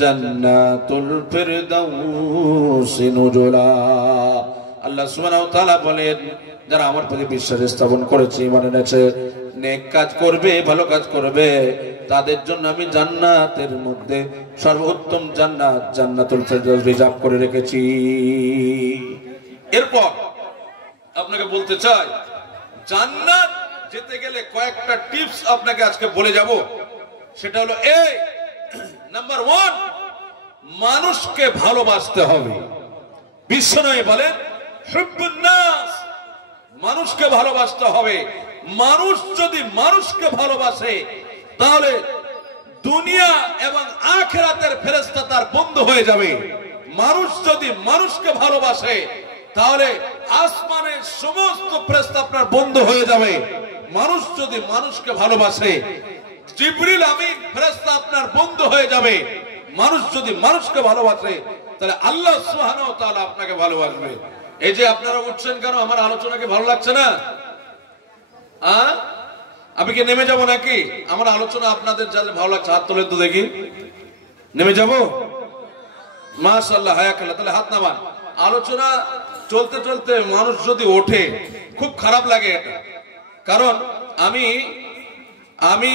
জান্নাতুল ফিরদাউসি নুজুলা। আল্লাহ সুবহানাহু ওয়া তাআলা বলেন, যারা আমার প্রতি বিশ্বাস স্থাপন করেছে, ঈমান এনেছে, নেক কাজ করবে, ভালো কাজ করবে, তাদের জন্য আমি জান্নাতের মধ্যে সর্বোত্তম জান্নাত জান্নাতুল ফিরদাউস রিজার্ভ করে রেখেছি। এরপর আপনাকে বলতে চাই, জান্নাত যেতে গেলে কয়েকটা টিপস আপনাকে আজকে বলে যাব। সেটা হলো এই, নাম্বার 1, মানুষকে ভালোবাসতে হবে। বিশ্বনবী বলেন, হুব্বুন নাস, মানুষকে ভালোবাসতে হবে। মানুষ যদি মানুষকে ভালোবাসে, তাহলে দুনিয়া এবং আখিরাতের ফেরেশতা তার বন্ধু হয়ে যাবে। মানুষ যদি মানুষকে ভালোবাসে, তাহলে আসমানের সমস্ত ফেরেশতা আপনার বন্ধু হয়ে যাবে। মানুষ যদি মানুষকে ভালোবাসে, জিবরিল আমিন ফেরেশতা আপনার বন্ধু হয়ে যাবে। মানুষ যদি মানুষকে ভালোবাসে, তাহলে আল্লাহ সুবহানাহু ওয়া তাআলা আপনাকে ভালোবাসবে। এই যে আপনারা উঠছেন কেন? আমার আলোচনাকে ভালো লাগছে না? আমি কি নেমে যাব নাকি? আমার আলোচনা আপনাদের যাদের ভালো লাগছে হাত তোলেন তো দেখি। নেমে যাব? মাশাআল্লাহ, হায়াকাল্লাহ। তাহলে হাত নামান। আলোচনা চলতে চলতে মানুষ যদি ওঠে, খুব খারাপ লাগে এটা। কারণ আমি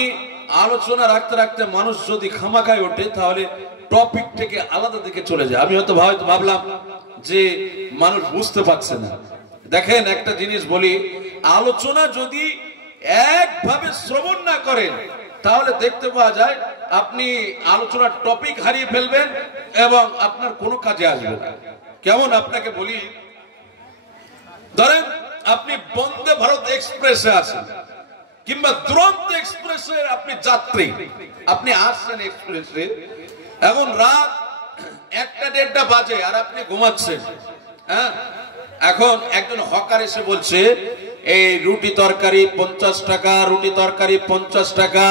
আলোচনা রাখতে রাখতে মানুষ যদি খামাখায় ওঠে, তাহলে টপিক থেকে আলাদা দিকে চলে যায়। আমি হয়তো ভাবলাম যে মানুষ বুঝতে পারছে না। দেখেন, একটা জিনিস বলি, আলোচনা যদি একভাবে শ্রবণ না করেন, তাহলে দেখতে পাওয়া যায় আপনি আলোচনার টপিক হারিয়ে ফেলবেন এবং আপনার কোনো কাজে আসবে না। কেমন আপনাকে বলি, ধরেন আপনি বন্দে ভারত এক্সপ্রেসে আছেন, কিংবা দুরন্ত এক্সপ্রেসের আপনি যাত্রী, আপনি আসছেন এক্সপ্রেসে, এখন রাত 1টা-1:30 বাজে আর আপনি ঘুমাচ্ছেন। হ্যাঁ, এখন একজন হকার এসে বলছে, এই রুটি তরকারি 50 টাকা, রুটি তরকারি 50 টাকা।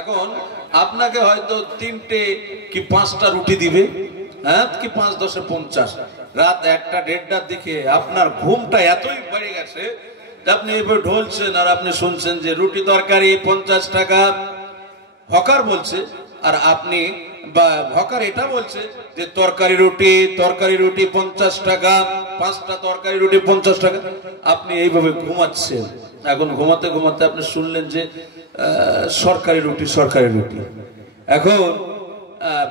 এখন আপনাকে হয়তো 3টে কি 5টা রুটি দিবে, হ্যাঁ, কি 5-10-এ 50। রাত 1টা-1:30টার দিকে আপনার ঘুমটা এতই বেড়ে গেছে, আপনি এবার ঢলছেন আর আপনি শুনছেন যে রুটি তরকারি 50 টাকা। হকার বলছে, আর আপনি বা হকার এটা বলছে যে তরকারি রুটি 50 টাকা, 5টা তরকারি রুটি 50 টাকা। আপনি এইভাবে ঘুমাচ্ছেন। এখন ঘুমাতে ঘুমাতে আপনি শুনলেন যে সরকারি রুটি। এখন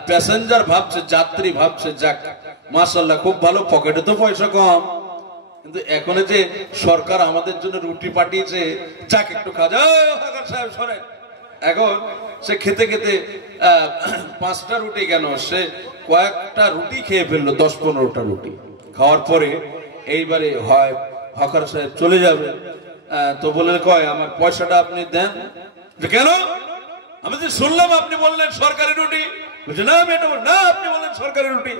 প্যাসেঞ্জার ভাবছে, যাত্রী ভাবছে, যাক মাশাআল্লাহ খুব ভালো, পকেটে তো পয়সা কম, কিন্তু এখন যে সরকার আমাদের জন্য রুটি পাঠিয়েছে, যাক একটু খাওয়া। হকার সাহেব শোনেন, এখন সে খেতে খেতে 5টা রুটি কেন, সে কয়েকটা রুটি খেয়ে ফেললো, 10-15টা রুটি খাওয়ার পরে এইবারে হয় হকার সাহেব চলে যাবে, তো বললেন, কয় আমার পয়সাটা আপনি দেন। কেন? আমি যে শুনলাম আপনি বললেন সরকারি রুটি। বলছে, না আমি এটা না, আপনি বললেন সরকারি রুটি।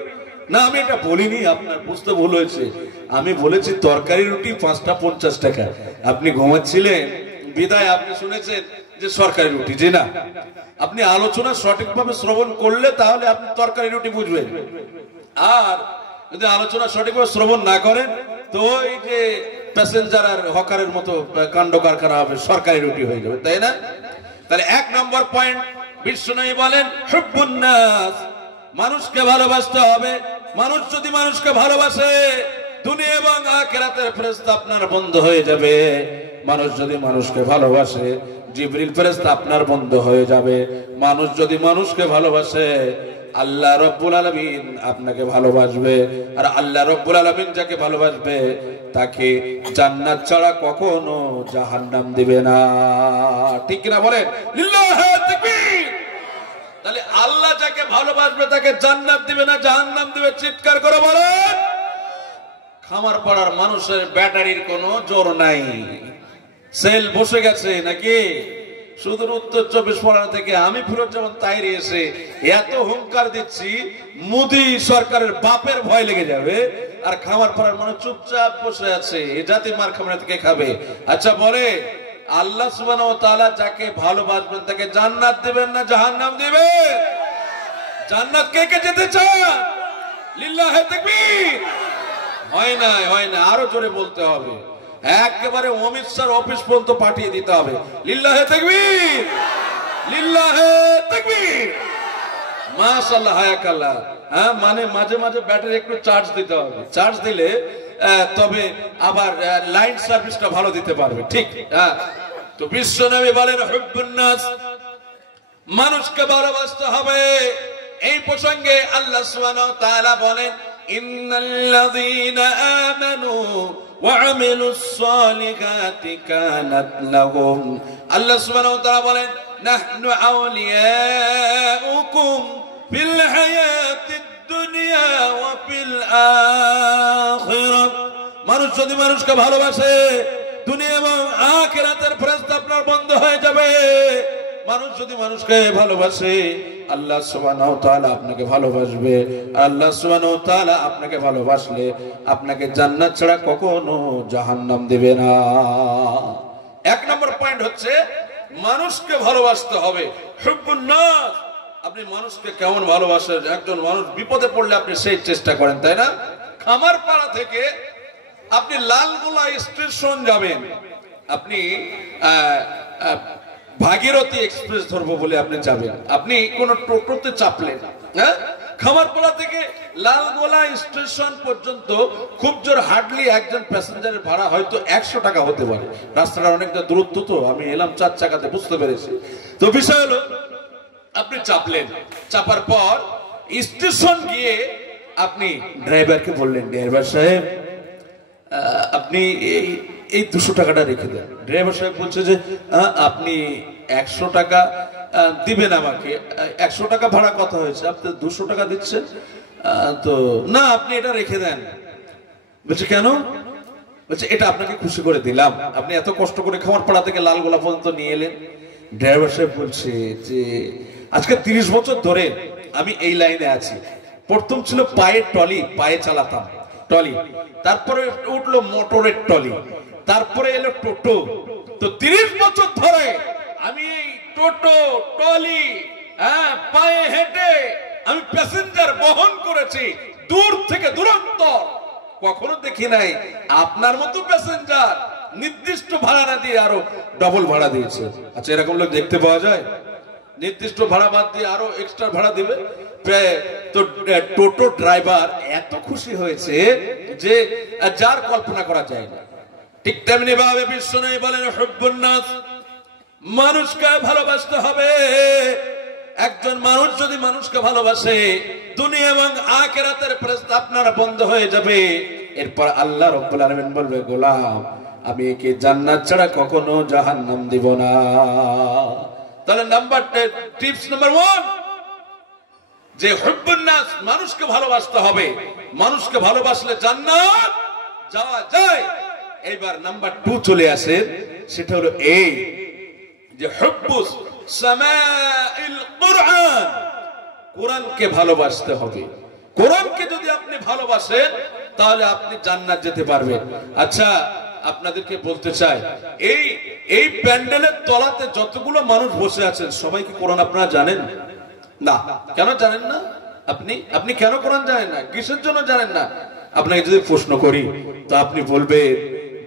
না, আমি এটা বলিনি, আপনার বুঝতে ভুল হয়েছে। আমি বলেছি তরকারি রুটি 5টা 50 টাকা। আপনি ঘুমাচ্ছিলেন বিদায় আপনি শুনেছেন যে সরকারি রুটি। জি না, আপনি আলোচনা সঠিকভাবে শ্রবণ করলে তাহলে আপনি তরকারি রুটি বুঝবেন। আর যদি আলোচনা সঠিকভাবে শ্রবণ না করেন, তো এই যে প্যাসেঞ্জার আর হকারের মতো কাণ্ড কারখানা হবে, সরকারি রুটি হয়ে যাবে, তাই না? তাহলে 1 নম্বর পয়েন্ট, বিশ্বনবী বলেন হুব্বুন নাস, মানুষকে ভালোবাসতে হবে। মানুষ যদি মানুষকে ভালোবাসে, দুনিয়া এবং আখিরাতের ফেরেশতা আপনার বন্ধু হয়ে যাবে। মানুষ যদি মানুষকে ভালোবাসে, জিবরিল ফেরেশতা আপনার বন্ধু হয়ে যাবে। মানুষ যদি মানুষকে ভালোবাসে, আল্লাহ রাব্বুল আলামিন আপনাকে ভালোবাসবে। আর আল্লাহ রাব্বুল আলামিন যাকে ভালোবাসবে, তাকে জান্নাত ছাড়া কখনো জাহান্নাম দিবে না। ঠিক কিনা বলেন? লিল্লাহি তাকবীর। তাহলে আল্লাহ যাকে ভালোবাসবে তাকে জান্নাত দিবে না জাহান্নাম দিবে। চিৎকার করে বলেন। খামার পাড়ার মানুষের ব্যাটারির কোনো জোর নাই, সেল বসে গেছে নাকি? সুদূর উত্তর 24 পরগনা থেকে আমি ফিরোজ্জামান তাহিরি এসে এত হুঙ্কার দিচ্ছি, মোদি সরকারের বাপের ভয় লেগে যাবে, আর খামার পাড়ার মানুষ চুপচাপ বসে আছে। এ জাতি মার খামার থেকে খাবে। আচ্ছা বলে, আল্লাহ সুবহানাহু ওয়া তাআলা যাকে ভালোবাসবেন তাকে জান্নাত দিবেন না জাহান্নাম দিবেন? জান্নাত কে কে যেতে চায়? লিল্লাহে তাকবীর। হয় না, আরো জোরে বলতে হবে, একেবারে অমিত স্যার অফিস পর্যন্ত পাঠিয়ে দিতে হবে। লিল্লাহে তাকবীর, লিল্লাহে তাকবীর। মাশাআল্লাহ, হায়াকাল্লাহ। হ্যাঁ, মানে মাঝে মাঝে ব্যাটারি একটু চার্জ দিতে হবে, চার্জ দিলে তবে আবার লাইন সার্ভিসটা ভালো দিতে পারবে। ঠিক, হ্যাঁ। তো বিশ্বনবী বলেন হুব্বুন নাস, মানুষকে ভালোবাসতে হবে। এই প্রসঙ্গে আল্লাহ সুবহানাহু ওয়া তাআলা বলেন ইন্নাল্লাযীনা আমানু ওয়া আমিলুস সালিহাতি কানাত লাহুম। আল্লাহ সুবহানাহু ওয়া তাআলা বলেন নাহনু আউলিয়াউকুম ফিল হায়াতিদ দুনিয়া ওয়া ফিল আখিরাহ। মানুষ যদি মানুষকে ভালোবাসে, দুনিয়া এবং আখিরাতের ফেরেশতা আপনার বন্ধ হয়ে যাবে। মানুষ যদি মানুষকে ভালোবাসে, আল্লাহ সুবহানাহু ওয়া তাআলা আপনাকে ভালোবাসবে। আল্লাহ সুবহানাহু ওয়া তাআলা আপনাকে ভালোবাসলে আপনাকে জান্নাত ছাড়া কখনো জাহান্নাম দিবে না। এক নম্বর পয়েন্ট হচ্ছে মানুষকে ভালোবাসতে হবে। হুব্বুন নাস, আপনি মানুষকে কেমন ভালোবাসেন? একজন মানুষ বিপদে পড়লে আপনি সেই চেষ্টা করেন, তাই না? খামারপাড়া থেকে আপনি লালগোলা স্টেশন যাবেন, আপনি ভাগীরথী এক্সপ্রেস ধরবো বলে আপনি যাবেন, আপনি কোন টোটোতে চাপলেন, হ্যাঁ, খামারপাড়া থেকে লালগোলা স্টেশন পর্যন্ত খুব জোর হার্ডলি একজন প্যাসেঞ্জারের ভাড়া হয়তো 100 টাকা হতে পারে। রাস্তাটা অনেকটা দূরত্ব, তো আমি এলাম 4 চাকাতে, বুঝতে পেরেছি। তো বিষয় হলো আপনি চাপলেন, চাপার পর স্টেশন গিয়ে আপনি ড্রাইভারকে বললেন, ড্রাইভার সাহেব আপনি এই 200 টাকাটা রেখে দেন। ড্রাইভার সাহেব বলছে যে আপনি 100 টাকা দিবেন আমাকে, 100 টাকা ভাড়া কথা হয়েছে, আপনি 200 টাকা দিচ্ছেন তো না, আপনি এটা রেখে দেন। বলছে কেন? বলছে এটা আপনাকে খুশি করে দিলাম, আপনি এত কষ্ট করে খামারপাড়া থেকে লালগোলা পর্যন্ত নিয়ে এলেন। ড্রাইভার সাহেব বলছে যে আজকে 30 বছর ধরে আমি এই লাইনে আছি। প্রথম ছিল পায়ের টলি, পায়ে চালাতাম টলি, তারপরে উঠলো মোটরের টলি, তারপরে এলো টোটো। তো 30 বছর ধরে আমি এই টোটো, টলি, পায়ে হেঁটে আমি প্যাসেঞ্জার বহন করেছি দূর থেকে দূরান্ত। কখনো দেখি নাই আপনার মতো প্যাসেঞ্জার নির্দিষ্ট ভাড়া না দিয়ে আরো ডবল ভাড়া দিয়েছে। আচ্ছা, এরকম লোক দেখতে পাওয়া যায়? নির্দিষ্ট ভাড়া বাদ দিয়ে আরো এক্সট্রা ভাড়া দিবে। তো টোটো ড্রাইভার এত খুশি হয়েছে যে যার কল্পনা করা যায় না। ঠিক তেমনি ভাবে বিশ্বনবী বলেন হুব্বুন নাস, মানুষকে ভালোবাসতে হবে। একজন মানুষ যদি মানুষকে ভালোবাসে, দুনিয়া এবং আখিরাতের ফেরেশতা আপনার বন্ধ হয়ে যাবে। এরপর আল্লাহ রাব্বুল আলামিন বলবে, গোলাম আমি একে জান্নাত ছাড়া কখনো জাহান্নাম দিব না। তাহলে টিপস নাম্বার 1 যে হুব্বুন নাস, মানুষকে ভালোবাসতে হবে। মানুষকে ভালোবাসলে জান্নাত যাওয়া যায়। এইবার নাম্বার 2 চলে আসে, সেটা হলো এই যে হুব্বুস সামাইল কুরআন, কোরআনকে ভালোবাসতে হবে। কোরআনকে যদি আপনি ভালোবাসেন তাহলে আপনি জান্নাত যেতে পারবেন। আচ্ছা, আপনাদেরকে বলতে চাই, এই প্যান্ডেলের তলাতে যতগুলো মানুষ বসে আছেন সবাই কি কোরআন আপনারা জানেন? না। কেন জানেন না? আপনি কেন কোরআন জানেন না? কিসের জন্য জানেন না? আপনাকে যদি প্রশ্ন করি তো আপনি বলবেন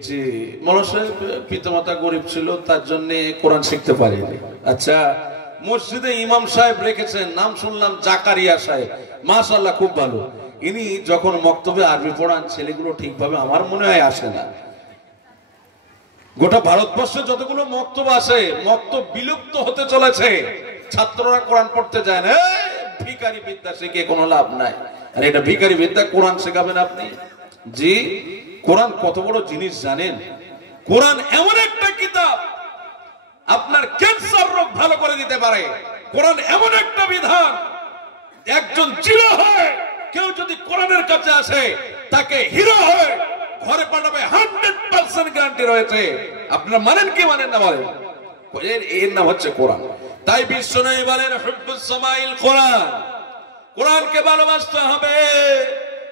যে মৌলানা সাহেব পিতামাতা গরিব ছিল, তার জন্য কোরআন শিখতে পারেনি। আচ্ছা, মসজিদে ইমাম সাহেব রেখেছেন, নাম শুনলাম জাকারিয়া সাহেব, মাশাআল্লাহ খুব ভালো। ইনি যখন মক্তবে আরবি পড়ান ছেলেগুলো ঠিকভাবে আমার মনে হয় আসে না। গোটা ভারতবর্ষে যতগুলো মক্তব আছে, মক্তব বিলুপ্ত হতে চলেছে। ছাত্ররা কোরআন পড়তে যায় না। ভিখারি বিদ্যা শিখে কোনো লাভ নাই। আর এটা ভিখারি বিদ্যা, কোরআন শেখাবেন আপনি? জি, কোরআন কত বড় জিনিস জানেন? কোরআন এমন একটা কিতাব আপনার ক্যান্সার রোগ ভালো করে দিতে পারে। কোরআন এমন একটা বিধান, একজন জিরো হয় কেউ যদি কোরআনের কাছে আসে তাকে হিরো হয় ঘরে পাঠাবে, 100% গ্যারান্টি রয়েছে। আপনারা মানেন কি মানেন না বলেন? এর নাম হচ্ছে কোরআন। তাই বিশ্বনবী বলেন হুব্বুস সামাইল কোরআন, কোরআনকে ভালোবাসতে হবে।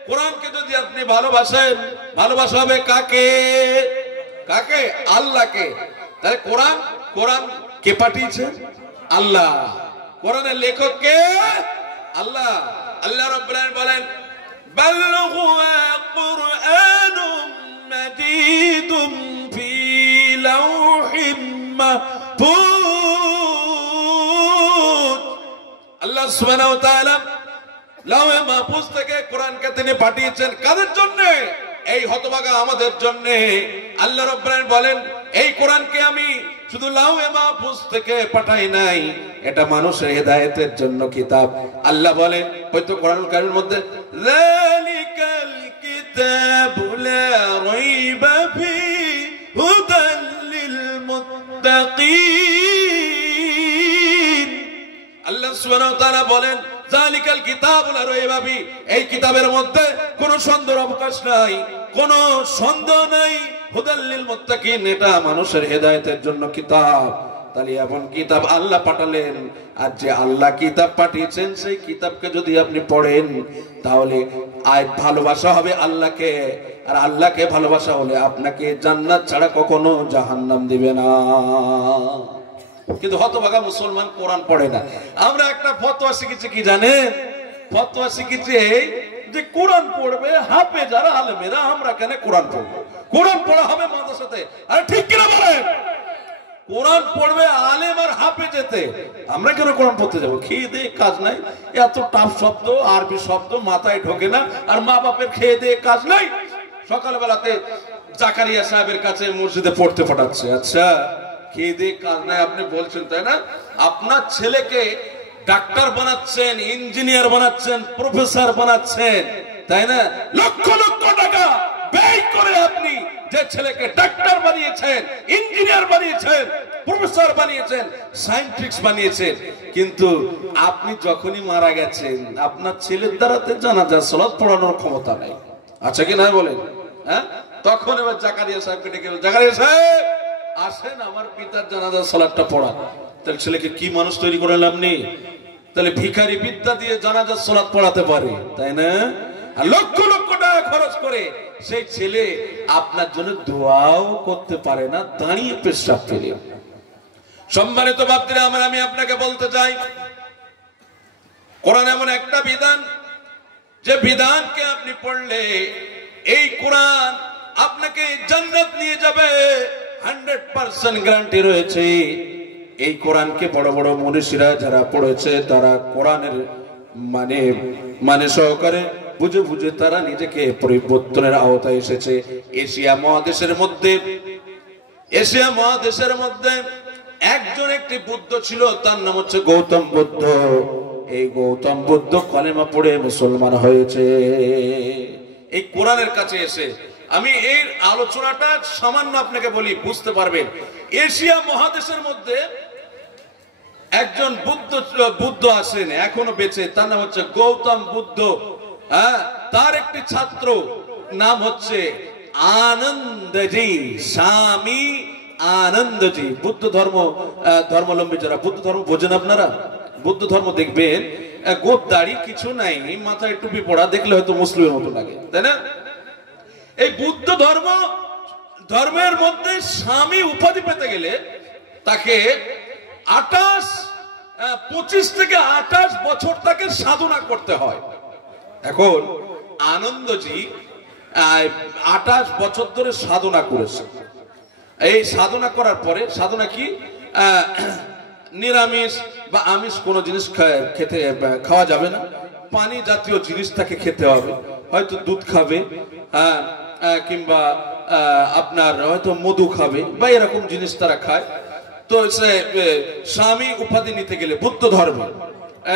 কোরআনকে যদি আপনি ভালোবাসেন, ভালোবাসা হবে কাকে? কাকে? আল্লাহকে। তাহলে কোরআন কে পাঠিয়েছে? আল্লাহ। কোরআনের লেখক কে? আল্লাহ আল্লাহ রাব্বুল আলামিন বলেন বাল হুয়া কুরআনুম মাজিদুম ফি লাউহিম মাহফুজ। আল্লাহ সুবহানাহু ওয়া তাআলা লাউহে মাহফুজ থেকে কোরআনকে তিনি পাঠিয়েছেন কাদের জন্য? এই হতভাগা আমাদের জন্য। আল্লাহ রাব্বুল আলামিন বলেন এই কোরআনকে আমি শুধু লাউহে মাহফুজ থেকে পাঠাই নাই, এটা মানুষের হেদায়েতের জন্য কিতাব। আল্লাহ বলেন হয়তো কোরআনুল কারীমের মধ্যে যালিকাল কিতাবু লা রাইবা ফিহি হুদাল লিল মুত্তাকিন। আল্লাহ সুবহানাহু ওয়া তাআলা বলেন যালিকাল কিতাবু লা রাইবা ফিহি, এই কিতাবের মধ্যে কোনো সন্দেহের অবকাশ নাই, কোনো সন্দেহ নাই। হুদাল লিল মুত্তাকিন, এটা মানুষের হেদায়েতের জন্য কিতাব। তাহলে এমন কিতাব আল্লাহ পাঠালেন, আর যে আল্লাহ কিতাব পাঠিয়েছেন সেই কিতাবকে যদি আপনি পড়েন তাহলে আজ ভালোবাসা হবে আল্লাহকে, আর আল্লাহকে ভালোবাসা হলে আপনাকে জান্নাত ছাড়া কখনো জাহান্নাম দিবে না। কিন্তু হতভাগা মুসলমান কোরআন পড়ে না। আমরা একটা ফতোয়া শিখেছি কি জানেন? ফতোয়া শিখেছি যে কোরআন পড়বে হাফেজ আর আলেমেরা, আমরা কেন কোরআন পড়বো? কোরআন পড়া হবে মাদ্রাসাতে। আরে ঠিক কিনা বলেন? কোরআন পড়বে আলেম আর হাফেজেতে, আমরা কেন কোরআন পড়তে যাবো? খেয়ে দিয়ে কাজ নাই, এত টাফ শব্দ আরবি শব্দ মাথায় ঢোকে না, আর মা বাপের খেয়ে দিয়ে কাজ নাই। সকালবেলাতে জাকারিয়া সাহেবের কাছে মসজিদে পড়তে পাঠাচ্ছে। আচ্ছা খেয়ে দিয়ে কাজ নাই আপনি বলছেন, তাই না? আপনার ছেলেকে ডাক্তার বানাচ্ছেন, ইঞ্জিনিয়ার বানাচ্ছেন, প্রফেসর বানাচ্ছেন, তাই না? লক্ষ লক্ষ টাকা ব্যয় করে আপনি যে ছেলেকে ডাক্তার বানিয়েছেন, ইঞ্জিনিয়ার বানিয়েছেন, প্রফেসর বানিয়েছেন, সায়েন্টিস্ট বানিয়েছেন, কিন্তু আপনি যখনই মারা গেছেন আপনার ছেলের দ্বারাতে জানাজা সালাত পড়ানোর ক্ষমতা নাই। আচ্ছা কি না বলেন? হ্যাঁ, তখন এবার জাকারিয়া সাহেবকে ডেকে বলেন, জাকারিয়া সাহেব আসেন আমার পিতার জানাজা সালাতটা পড়ান। তাহলে ছেলেকে কি মানুষ তৈরি করে আপনি? তাহলে ভিখারি বিদ্যা দিয়ে জানাজা সালাত পড়াতে পারে, তাই না? আর লক্ষ লক্ষ টাকা খরচ করে সেই ছেলে আপনার জন্য দোয়াও করতে পারে না, দাঁড়িয়ে পেশাব ফেলে। সম্মানিত বাপরা, আমি আপনাকে বলতে চাই কোরআন এমন একটা বিধান যে বিধানকে আপনি পড়লে এই কোরআন আপনাকে জান্নাত নিয়ে যাবে, 100% গ্যারান্টি রয়েছে। এই কোরআনকে বড় বড় মুনিশিরা যারা পড়েছে তারা কোরআনের মানে সহকারে বুঝে বুঝে তারা নিজেকে পরিবর্তনের আওতায় এসেছে। এশিয়া মহাদেশের মধ্যে একজন একটি বুদ্ধ ছিল, তার নাম হচ্ছে গৌতম বুদ্ধ। এই গৌতম বুদ্ধ কলেমা পড়ে মুসলমান হয়েছে এই কোরআনের কাছে এসে। আমি এই আলোচনাটা সামান্য আপনাকে বলি, বুঝতে পারবেন। এশিয়া মহাদেশের মধ্যে একজন বুদ্ধ আছেন, এখনো বেঁচে, তার নাম হচ্ছে গৌতম বুদ্ধ। হ্যাঁ, তার একটি ছাত্র নাম হচ্ছে আনন্দজি, স্বামী আনন্দজি। বুদ্ধ ধর্মাবলম্বী যারা, বুদ্ধ ধর্ম বোঝেন আপনারা? বুদ্ধ ধর্ম দেখবেন গোপ দাড়ি কিছু নাই, মাথায় টুপি পড়া, দেখলে হয়তো মুসলিমের মতো লাগে, তাই না? এই বুদ্ধ ধর্মের মধ্যে স্বামী উপাধি পেতে গেলে তাকে 25 থেকে 28 বছর তাকে সাধনা করতে হয়। এখন আনন্দজি 28 বছর ধরে সাধনা করেছে। এই সাধনা করার পরে, সাধনা কি, নিরামিষ বা আমিষ কোনো জিনিস খাওয়া যাবে না, পানি জাতীয় জিনিস তাকে খেতে হবে, হয়তো দুধ খাবে, কিংবা আপনার হয়তো মধু খাবে, বা এরকম জিনিস তারা খায়। তো সে স্বামী উপাধি নিতে গেলে বুদ্ধ ধর্মে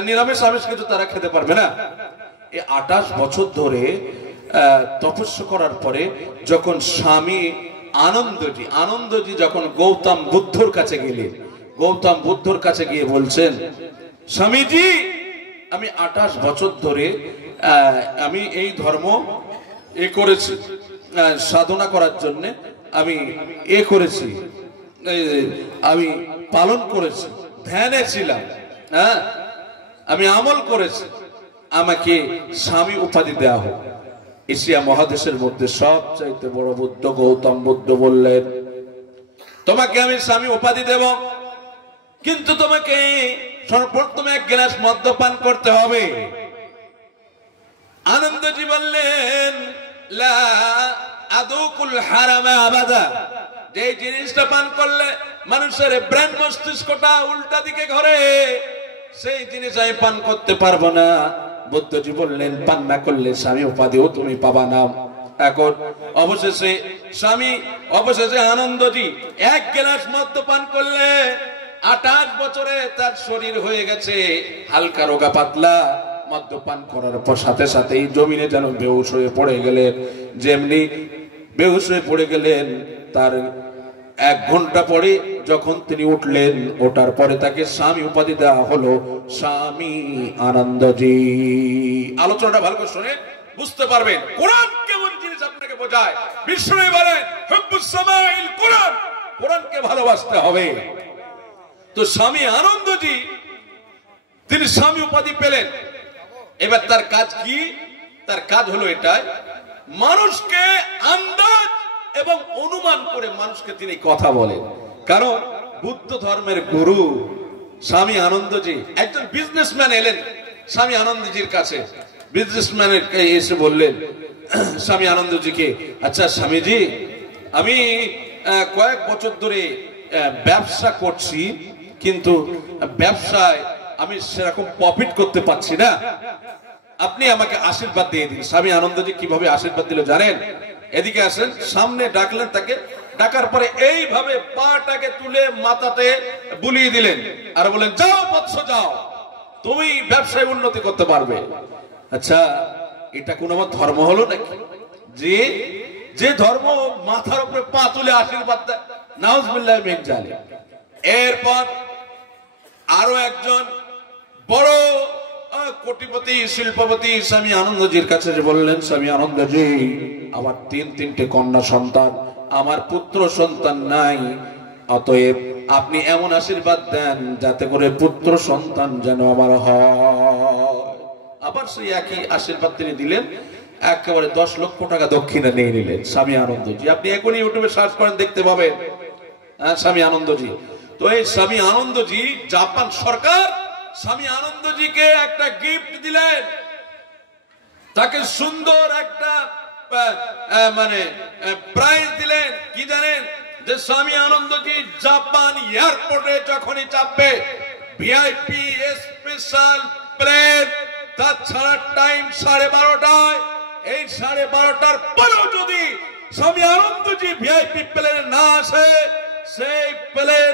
নিরামিষ আমিষ কিন্তু তারা খেতে পারবে না। এই 28 বছর ধরে তপস্যা করার পরে যখন স্বামী আনন্দজি যখন গৌতম বুদ্ধর কাছে গেলেন, গৌতম বুদ্ধর কাছে গিয়ে বলছেন, স্বামীজি আমি 28 বছর ধরে আমি এই ধর্ম করেছি, সাধনা করার জন্য আমি করেছি, আমি পালন করেছি, ধ্যানে ছিলাম, হ্যাঁ আমি আমল করেছি, আমাকে স্বামী উপাধি দেওয়া হোক। এশিয়া মহাদেশের মধ্যে সবচাইতে বড় বুদ্ধ গৌতম বুদ্ধ বললেন, তোমাকে আমি স্বামী উপাধি দেব, কিন্তু তোমাকে সর্বপ্রথমে এক গ্লাস মদ্য পান করতে হবে। আনন্দজি বললেন লা আদুকুল হারামা আবাদা, যে জিনিসটা পান করলে মানুষের ব্রেন মস্তিষ্কটা উল্টা দিকে ঘরে, সেই জিনিস আমি পান করতে পারবো না। বুদ্ধজি বললেন পান না করলে স্বামী উপাধিও তুমি পাবা না। এখন অবশেষে আনন্দজি এক গ্লাস মদ্য পান করলে 28 বছরে তার শরীর হয়ে গেছে হালকা রোগা পাতলা। মদ্যপান করার পর সাথে সাথেই জমিনে যেন বেহুশ হয়ে পড়ে গেলেন। যেমনি বেহুশ হয়ে পড়ে গেলেন, তার 1 ঘন্টা পরে যখন তিনি উঠলেন, ওঠার পরে তাকে স্বামী উপাধি দেওয়া হলো স্বামী আনন্দজি। আলোচনাটা ভালো করে শুনে বুঝতে পারবেন কোরআন কেমন জিনিস আপনাকে বোঝায়। বিষ্ণু বলেন হুব্বুস সামাইল কোরআন, কোরআনকে ভালোবাসতে হবে। তো স্বামী আনন্দজি তিনি স্বামী উপাধি পেলেন। এবার তার কাজ কি? তার কাজ হলো এটাই, মানুষকে আন্দাজ এবং অনুমান করে মানুষকে তিনি কথা বলেন। কারণ বুদ্ধ ধর্মের গুরু স্বামী আনন্দজি, একজন বিজনেসম্যান এলেন স্বামী আনন্দজির কাছে। বিজনেসম্যান এসে বললেন স্বামী আনন্দজিকে, আচ্ছা স্বামীজি, আমি কয়েক বছর ধরে ব্যবসা করছি, কিন্তু ব্যবসায় আমি সেরকম প্রফিট করতে পারছি না, আপনি আমাকে আশীর্বাদ দিয়ে দিন। স্বামী আনন্দজি কিভাবে আশীর্বাদ দিল জানেন? এদিকে আসেন, সামনে ডাকলেন তাকে। ডাকার পরে এইভাবে পাটাকে তুলে মাথাতে বুলিয়ে দিলেন আর বলেন, যাও বৎস যাও, তুমি ব্যবসায় উন্নতি করতে পারবে। আচ্ছা, এটা কোন আমার ধর্ম হলো নাকি? যে ধর্ম মাথার উপরে পা তুলে আশীর্বাদ দেয়, নাউজুবিল্লাহ মিন জালিক। এরপর আরো একজন বড় কোটিপতি শিল্পপতি স্বামী আনন্দজির কাছে বললেন, স্বামী আনন্দজি, আমার 3 কন্যা সন্তান, আমার পুত্র সন্তান নাই, অতএব আপনি এমন আশীর্বাদ দেন যাতে করে পুত্র সন্তান যেন আমার হয়। আবার সেই একই আশীর্বাদ তিনি দিলেন। একেবারে 10 লক্ষ টাকা দক্ষিণা নিয়ে নিলেন স্বামী আনন্দজি। আপনি এখনই ইউটিউবে সার্চ করেন, দেখতে পাবেন স্বামী আনন্দজি। তো এই স্বামী আনন্দজি, জাপান সরকার স্বামী আনন্দজিকে একটা গিফট দিলেন, তাকে সুন্দর একটা মানে প্রাইজ দিলেন। কি জানেন? যে স্বামী আনন্দজি জাপান এয়ারপোর্টে যখনই চাপবে, ভিআইপি স্পেশাল প্লেন, তাছাড়া টাইম 12:30, এই 12:30টার পরেও যদি স্বামী আনন্দজি ভিআইপি প্লেনে না আসে, সেই প্লেন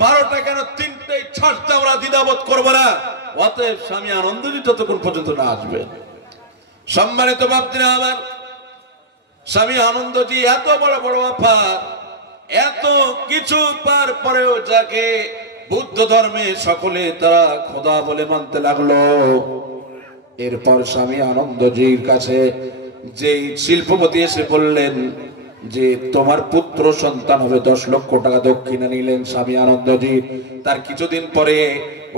12টা কেন 3টেই ছাড়তে আমরা দ্বিধাবোধ করবো না। অতএব স্বামী আনন্দজি যতক্ষণ পর্যন্ত না আসবে। সম্মানিত বাপজিরা আমার, স্বামী আনন্দজি এত বড় বড় অফার, এত কিছু পার পরেও যাকে বুদ্ধ ধর্মে সকলে তারা খোদা বলে মানতে লাগলো। এরপর স্বামী আনন্দজির কাছে যে শিল্পপতি এসে বললেন যে তোমার পুত্র সন্তান হবে, 10 লক্ষ টাকা দক্ষিণা নিলেন স্বামী আনন্দজি। তার কিছুদিন পরে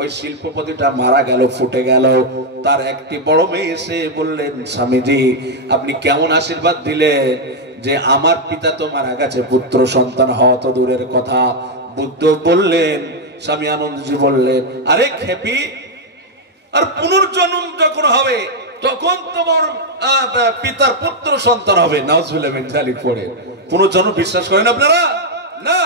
ওই শিল্পপতিটা মারা গেল, ফুটে গেল। তার একটি বড় মেয়ে এসে বললেন, স্বামীজি আপনি কেমন আশীর্বাদ দিলে যে আমার পিতা তো মারা গেছে, পুত্র সন্তান হওয়া তো দূরের কথা। বুদ্ধ বললেন, স্বামী আনন্দজি বললেন, আরে খেপি, আর পুনর্জন্ম যখন হবে তখন তোমার পিতার পুত্র সন্তান হবে। নাউজুবিল্লাহ মিন যালিক পড়ে পুনর্জন্ম বিশ্বাস করেন আপনারা? না।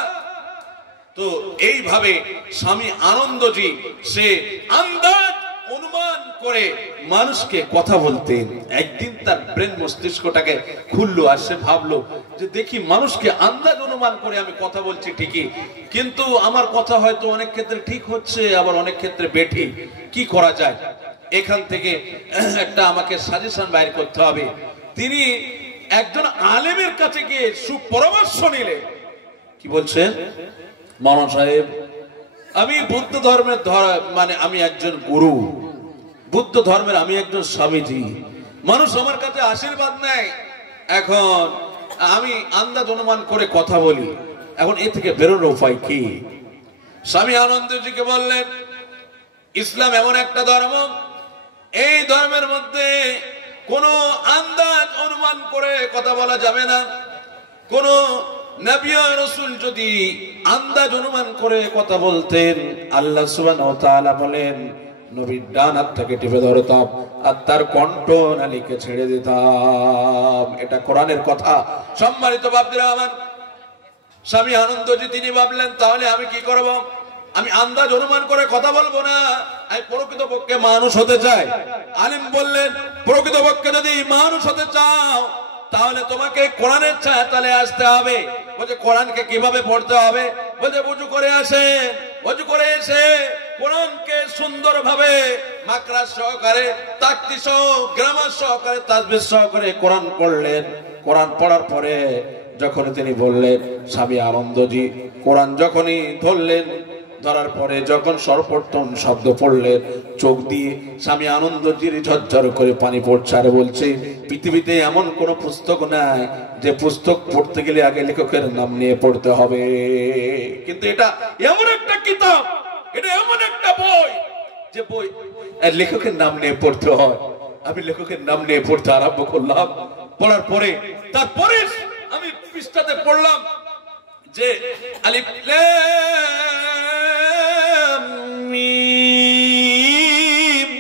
তো এইভাবে স্বামী আনন্দজি সে আন্দাজ অনুমান করে মানুষকে কথা বলতেন। একদিন তার ব্রেন মস্তিষ্কটাকে খুললো আর সে ভাবলো যে দেখি মানুষকে আন্দাজ অনুমান করে আমি কথা বলছি ঠিকই, কিন্তু আমার কথা হয়তো অনেক ক্ষেত্রে ঠিক হচ্ছে, আবার অনেক ক্ষেত্রে বেঠিক। কি করা যায়? এখান থেকে একটা আমাকে সাজেশন বাইর করতে হবে। তিনি একজন আলেমের কাছে গিয়ে সুপরামর্শ নিলেন। কি বলছেন? মাওলানা সাহেব, আমি বুদ্ধ ধর্মের মানে আমি একজন গুরু, বুদ্ধ ধর্মের আমি একজন স্বামীজি, মানুষ আমার কাছে আশীর্বাদ নেয়, এখন আমি আন্দাজ অনুমান করে কথা বলি, এখন এ থেকে বেরোনোর উপায় কি? স্বামী আনন্দজিকে বললেন, ইসলাম এমন একটা ধর্ম, এই ধর্মের মধ্যে কোনো আন্দাজ অনুমান করে কথা বলা যাবে না, কোনো নবী ও রাসূল যদি আন্দাজ অনুমান করে কথা বলতেন, আল্লাহ সুবহানাহু ওয়া তাআলা বলেন নবীর ডান হাতটাকে টিপে ধরতাম আর তার কণ্ঠ নালীকে ছেড়ে দিতাম। এটা কোরআনের কথা। সম্মানিত বাপজিরা আমার, স্বামী আনন্দজি তিনি ভাবলেন তাহলে আমি কি করব? আমি আন্দাজ অনুমান করে কথা বলবো না, আমি প্রকৃতপক্ষে মানুষ হতে চাই। আলিম বললেন প্রকৃতপক্ষে যদি মানুষ হতে চাও তাহলে তোমাকে কোরআনের ছায়াতলে আসতে হবে। বলছে কোরআনকে কিভাবে পড়তে হবে? বলছে ওযু করে আসেন, ওযু করে এসে কোরআনকে সুন্দরভাবে মাকরাজ সহকারে, তাকতি সহ, গ্রামার সহকারে, তাসবিহ সহকারে কোরআন পড়লেন। কোরআন পড়ার পরে যখন তিনি বললেন, স্বামী আনন্দজি কোরআন যখনই ধরলেন, ধরার পরে যখন সর্বপ্রথম শব্দ পড়লেন, চোখ দিয়ে স্বামী আনন্দজির ঝরঝর করে পানি পড়ছে আর বলছে পৃথিবীতে এমন কোন পুস্তক নাই যে পুস্তক পড়তে গেলে আগে লেখকের নাম নিয়ে পড়তে হবে। কিন্তু এটা এমন একটা কিতাব, এটা এমন একটা বই যে বই লেখকের নাম নিয়ে পড়তে হয়। আমি লেখকের নাম নিয়ে পড়তে আরম্ভ করলাম। পড়ার পরে তারপরে আমি পৃষ্ঠাতে পড়লাম যে আলিফ লাম মিম।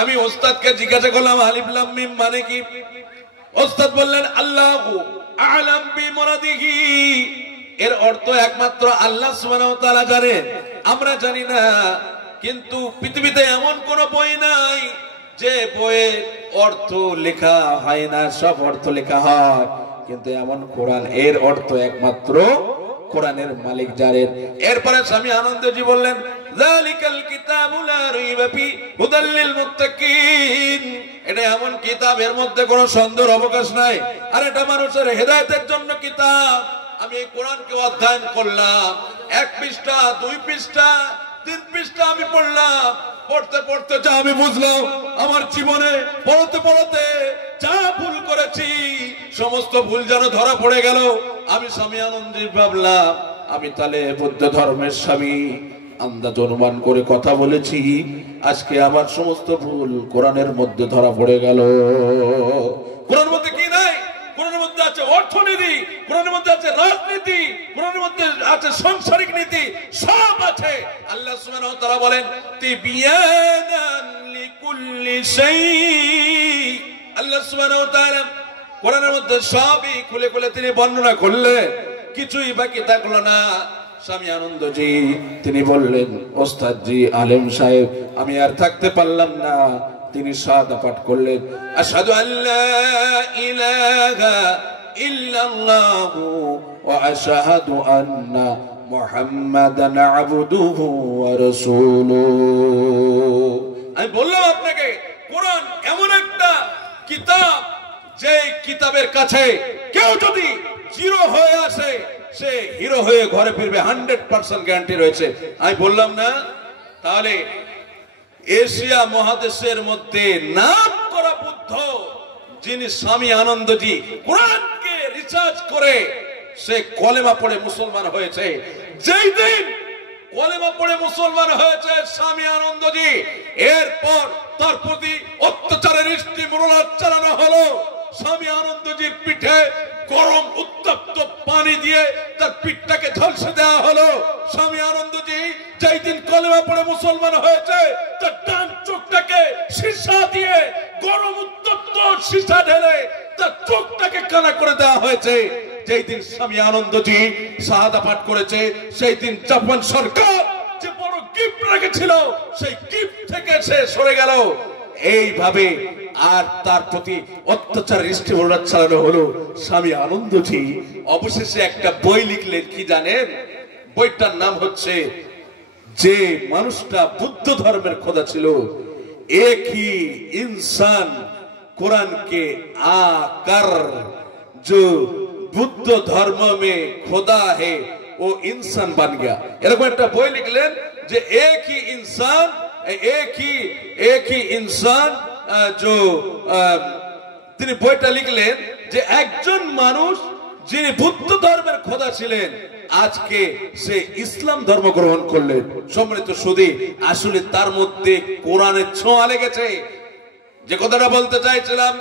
আমি ওস্তাদকে জিজ্ঞাসা করলাম আলিফ লাম মিম মানে কি? ওস্তাদ বললেন আল্লাহু আ'লাম বিমুরাদিহি, এর অর্থ একমাত্র আল্লাহ সুবহানাহু ওয়া তাআলা জানেন, আমরা জানি না। কিন্তু পৃথিবীতে এমন কোন বই নাই যে বইয়ের অর্থ লেখা হয় না, সব অর্থ লেখা হয়। কিন্তু এমন কোরআন, এর অর্থ একমাত্র কোরআনের মালিক জানেন। এরপরে স্বামী আনন্দজি বললেন যালিকাল কিতাবু লা রাইবা ফি হুদাল লিল মুত্তাকিন, এটা এমন কিতাব এর মধ্যে কোনো সন্দেহের অবকাশ নাই, আর এটা মানুষের হেদায়েতের জন্য কিতাব। আমি এই কোরআনকে অধ্যয়ন করলাম, 1 পৃষ্ঠা 2 পৃষ্ঠা 3 পৃষ্ঠা আমি পড়লাম। পড়তে পড়তে যা আমি বুঝলাম, আমার জীবনে পড়তে পড়তে যা ভুল করেছি সমস্ত ভুল যেন ধরা পড়ে গেল। আমি স্বামী আনন্দজি ভাবলাম আমি তাহলে বৌদ্ধ ধর্মের স্বামী, আন্দাজ অনুমান করে কথা বলেছি, আজকে আমার সমস্ত ভুল কোরআনের মধ্যে ধরা পড়ে গেল। কোরআনের মধ্যে কি নাই? কোরআনের মধ্যে আছে অর্থনীতি, কোরআনের মধ্যে আছে রাজনীতি, কোরআনের মধ্যে আছে সাংসারিক নীতি, সব আছে। আল্লাহ সুবহানাহু ওয়া তাআলা বলেন তিবিয়ানান লিকুল্লি শাই। আল্লাহ সুবহানাহু ওয়া তাআলা কোরআনের মধ্যে সবই খুলে খুলে তিনি বর্ণনা করলেন, কিছুই বাকি থাকলো না। স্বামী আনন্দজি তিনি বললেন ওস্তাদজি, আলেম সাহেব আমি আর থাকতে পারলাম না। তিনি শাহাদা পাঠ করলেন, আশহাদু আল্লা ইলাহা ইল্লাল্লাহু ওয়া আশহাদু আন্না মুহাম্মাদান আবদুহু ওয়া রাসূলুহু। আমি বললাম আপনাকে কোরআন এমন একটা কিতাব যে কিতাবের কাছে কেউ যদি জিরো হয়ে আসে সে হিরো হয়ে ঘরে ফিরবে, 100% গ্যারান্টি রয়েছে। আমি বললাম না? তাহলে এশিয়া মহাদেশের মধ্যে নাম করা বুদ্ধ যিনি স্বামী আনন্দজি, কোরআনকে রিসার্চ করে সে কলেমা পড়ে মুসলমান হয়েছে। যেই দিন কলেমা পড়ে মুসলমান হয়েছে স্বামী আনন্দজি, এরপর তার প্রতি অত্যাচারের স্টিমুলার চালানো হলো। স্বামী আনন্দজির পিঠে গরম উত্তপ্ত পানি দিয়ে তার পিঠটাকে ঝলসে দেওয়া হলো। স্বামী আনন্দজি যেই দিন কলেমা পড়ে মুসলমান হয়েছে তার ডান চোখটাকে সীসা দিয়ে গরম উত্তপ্ত সীসা ঢেলে তার চোখটাকে কানা করে দেওয়া হয়েছে। যেই দিন স্বামী আনন্দজি শাহাদা পাঠ করেছে সেই দিন জাপান সরকার যে বড় গিফট রেখেছিল সেই গিফট থেকে সে সরে গেল। এইভাবে আর তার প্রতি অত্যাচার স্টিমুলার চালানো হলো। স্বামী আনন্দজি অবশেষে একটা বই লিখলেন, কি জানেন? বইটার নাম হচ্ছে যে মানুষটা বুদ্ধ ধর্মের খোদা ছিল, এক হি ইনসান कुरान के आकर जो बुद्ध धर्म में खुदा है वो इंसान बन गया। এরকম একটা বই লিখলেন যে एक ही इंसान जो তিনি বইটা লিখলেন যে একজন মানুষ যিনি বুদ্ধ ধর্মের খোদা ছিলেন আজকে সে ইসলাম ধর্ম গ্রহণ করলেন। সম্মানিত সুধী, আসলে তার মধ্যে কোরআনের ছোঁয়া লেগেছে। যে কথাটা বলতে চাইছিলাম,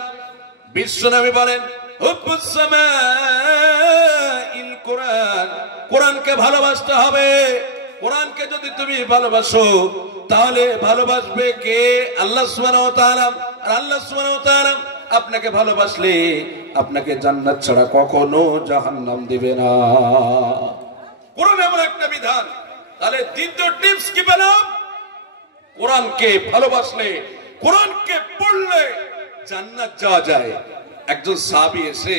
বিশ্বনবী বলেন হুব্বুস সামাইল কোরআন, কোরআনকে ভালোবাসতে হবে। কোরআনকে যদি তুমি ভালোবাসো তাহলে ভালোবাসবে কে? আল্লাহ সুবহানাহু ওয়া তাআলা। আর আল্লাহ সুবহানাহু ওয়া তাআলা আপনাকে ভালোবাসলে আপনাকে জান্নাত ছাড়া কখনো জাহান্নাম দিবে না। কোরআন এমন একটা বিধান। তাহলে দ্বিতীয় টিপস কি পেলাম? কোরআনকে ভালোবাসলে, কোরআনকে পড়লে জান্নাত যাওয়া যায়। একজন সাহাবী এসে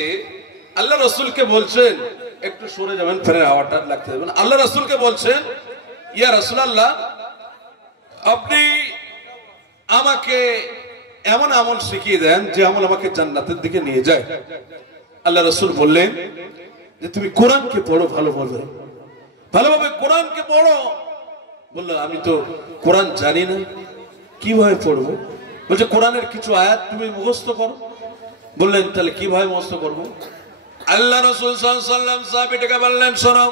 আল্লাহ রাসূলকে বলছেন, একটু সরে যাবেন, ফেরের হাওয়াটা লাগতে দেবেন। আল্লাহ রাসূলকে বলছেন, ইয়া রাসূলুল্লাহ, আপনি আমাকে এমন আমল শিখিয়ে দেন যে আমল আমাকে জান্নাতের দিকে নিয়ে যায়। আল্লাহ রাসূল বললেন যে তুমি কোরআনকে পড়ো ভালোভাবে, ভালোভাবে কোরআনকে পড়ো। বললো আমি তো কোরআন জানি না, কিভাবে পড়বো? বলছে কোরআনের কিছু আয়াত তুমি মুখস্থ করো। বললেন তাহলে কিভাবে মুখস্থ করবো? আল্লাহ রাসূল সাল্লাল্লাহু আলাইহি ওয়াসাল্লাম সাহাবীটাকে বললেন, শোনো,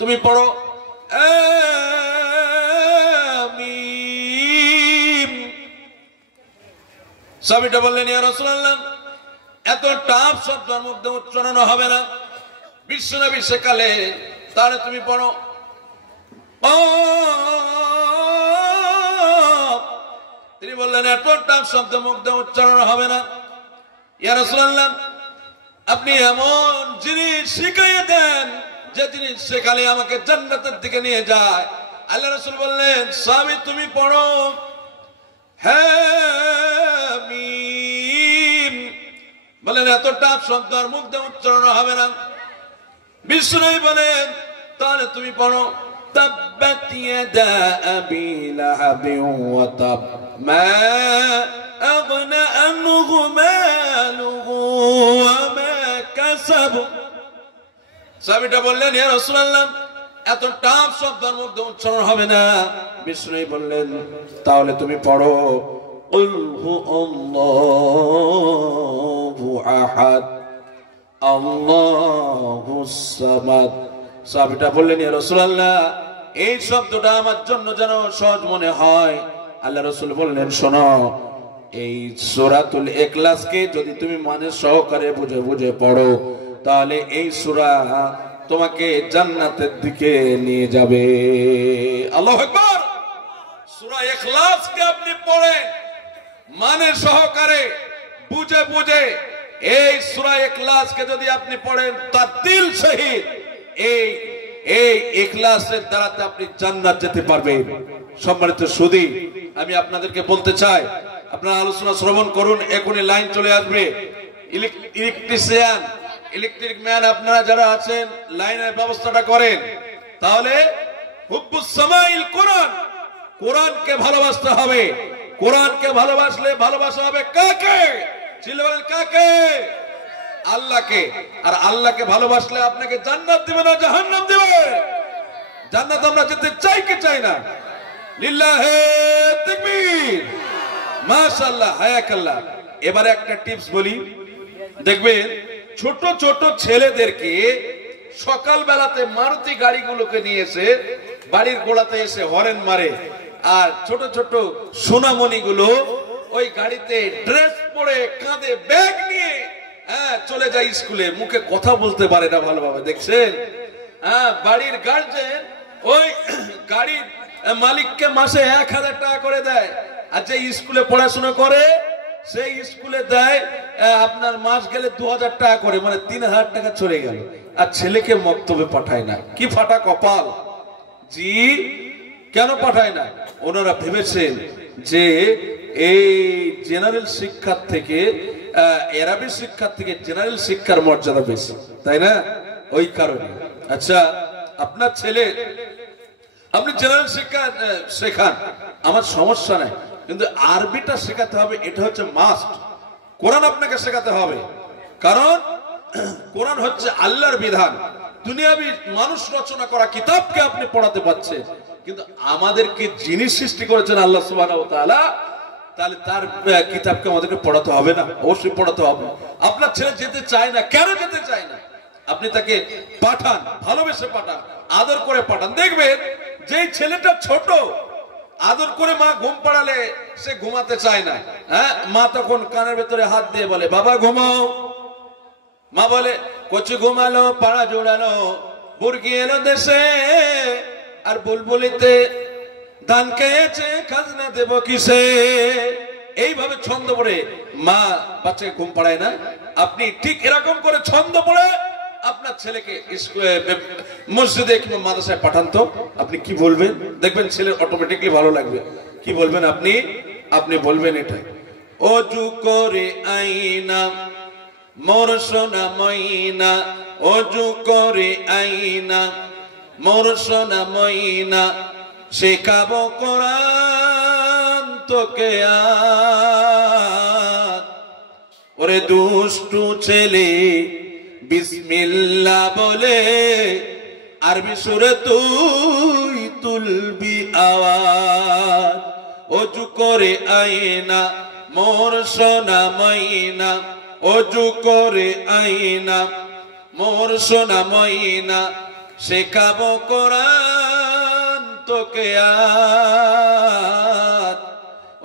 তুমি পড়ো আমিন। সাহাবীটা বললেন, ইয়া রাসূলুল্লাহ, এত টাফ শব্দের মধ্যে উচ্চারণ হবে না, বিশ্বনবী শেখালে, তাহলে তুমি পড়ো। তিনি বললেন, এত টাফ শব্দ মধ্যে উচ্চারণ হবে না, ইয়া রাসূলুল্লাহ, আপনি এমন জিনিস শিখিয়ে দেন যে জিনিস শেখালে আমাকে জান্নাতের দিকে নিয়ে যায়। আল্লাহ রাসূল বললেন, সাহাবী তুমি পড়ো হামিম। বলেন এত টাফ শব্দ আর মুখ দিয়ে উচ্চারণ হবে না। বিষ্ণু বলেন, তাহলে তুমি পড়ো তাব্বাত ইয়াদা আবি লাহাবিন ওয়া তাব মা আগনা আনহু মালুহু ওয়া মা কাসাব। সাহাবীটা বললেন, ইয়া রাসূলুল্লাহ, এত টাফ শব্দের মধ্যে উচ্চারণ হবে না। বিষ্ণু বললেন, তাহলে তুমি পড়ো কুল হুয়াল্লাহু আহাদ আল্লাহুস সামাদ। সাহাবীটা বললেন, ইয়া রাসূলুল্লাহ, এই শব্দটা আমার জন্য যেন সহজ মনে হয়। আল্লাহ রাসূল বললেন, শোনো, এই সূরাতুল ইখলাসকে যদি তুমি মানে সহকারে বুঝে বুঝে পড়ো তাহলে এই সূরা তোমাকে জান্নাতের দিকে নিয়ে যাবে। আল্লাহু আকবার। সূরা ইখলাসকে আপনি পড়েন মানে সহকারে বুঝে বুঝে, এই সূরা ইখলাসকে যদি আপনি পড়েন তার দিল সহিত, এই ইখলাসের দ্বারাতে আপনি জান্নাত যেতে পারবেন। সম্মানিত সুধী, আমি আপনাদেরকে বলতে চাই, আপনারা আলোচনা শ্রবণ করুন, এখনই লাইন চলে আসবে। ইলেকট্রিশিয়ান, ইলেকট্রিক ম্যান আপনারা যারা আছেন, লাইনের ব্যবস্থাটা করেন। তাহলে হুব্বুস সামাইল কোরআন, কোরআনকে ভালোবাসতে হবে। কোরআনকে ভালোবাসলে ভালোবাসা হবে কাকে? চিল্লে বলেন কাকে? আল্লাহকে। আর আল্লাহকে ভালোবাসলে আপনাকে জান্নাত দিবে না জাহান্নাম দিবে? জান্নাত আমরা যেতে চাই কি চাই না? লিল্লাহে তাকবীর, মাশাআল্লাহ, হায়াকাল্লাহ। এবারে একটা টিপস বলি, দেখবেন ছোট ছোট ছেলেদেরকে সকাল বেলাতে মারুতি গাড়িগুলোকে নিয়ে এসে বাড়ির গোড়াতে এসে হরেন মারে, আর ছোট ছোট সোনামণি গুলো ওই গাড়িতে ড্রেস পরে কাঁধে ব্যাগ নিয়ে চলে যায় স্কুলে, মুখে কথা বলতে পারে না ভালোভাবে, দেখছেন? বাড়ির গার্জেন ওই গাড়ির মালিককে মাসে 1000 টাকা করে দেয়, আর যে স্কুলে পড়াশোনা করে সেই স্কুলে দেয় আপনার মাস গেলে 2000 টাকা করে, মানে 3000 টাকা চলে গেল, আর ছেলেকে মক্তবে পাঠায় না। কি ফাটা কপাল! জি, কেন পাঠায় না? ওনারা ভেবেছেন যে এই জেনারেল শিক্ষার থেকে, আরবি শিক্ষার থেকে জেনারেল শিক্ষার মর্যাদা বেশি, তাই না? ওই কারণে। আচ্ছা, আপনার ছেলে আপনি জেনারেল শিক্ষা শেখান, আমার সমস্যা নাই, কিন্তু আরবিটা শেখাতে হবে, এটা হচ্ছে মাস্ট। কোরআন আপনাকে শেখাতে হবে, কারণ কোরআন হচ্ছে আল্লাহর বিধান। দুনিয়াবি মানুষ রচনা করা কিতাবকে আপনি পড়াতে পারছেন, কিন্তু আমাদেরকে যিনি সৃষ্টি করেছেন আল্লাহ সুবহানাহু ওয়া তাআলা, তাহলে তার কিতাবকে আমাদেরকে পড়াতে হবে না? অবশ্যই পড়াতে হবে। আপনার ছেলে যেতে চায় না, কেন যেতে চায় না? আপনি তাকে পাঠান, ভালোবেসে পাঠান, আদর করে পাঠান। দেখবেন যে ছেলেটা ছোট, আদর করে মা ঘুম পাড়ালে সে ঘুমাতে চায় না। মা তখন কানের ভেতরে হাত দিয়ে বলে, বাবা ঘুমাও, মা বলে কচি ঘুমালো পাড়া জোড়ালো বুরকি এলো দেশে আর বুলবুলিতে ধান খেয়েছে খাজনা দেব কিসে। এইভাবে ছন্দ পড়ে মা বাচ্চাকে ঘুম পাড়ায় না। আপনি ঠিক এরকম করে ছন্দ পড়ে আপনার ছেলেকে মসজিদে কিংবা মাদ্রাসায় পাঠান তো আপনি কি বলবেন? দেখবেন ছেলে অটোমেটিকলি ভালো লাগবে। কি বলবেন আপনি? আপনি বলবেন এটা, অজু করে আইনা মোর সোনা ময়না, অজু করে আইনা মোর সোনা ময়না, শেখাবো কোরআন তোকে আজ। ওরে দুষ্টু ছেলে বিসমিল্লাহ বলে আরবি সুরে তুই তুলবি আওয়াজ। অজু করে আইনা মোর সোনা ময়না, অজু করে আইনা মোর সোনা ময়না, শেখাবো কোরআন তোকে আজ।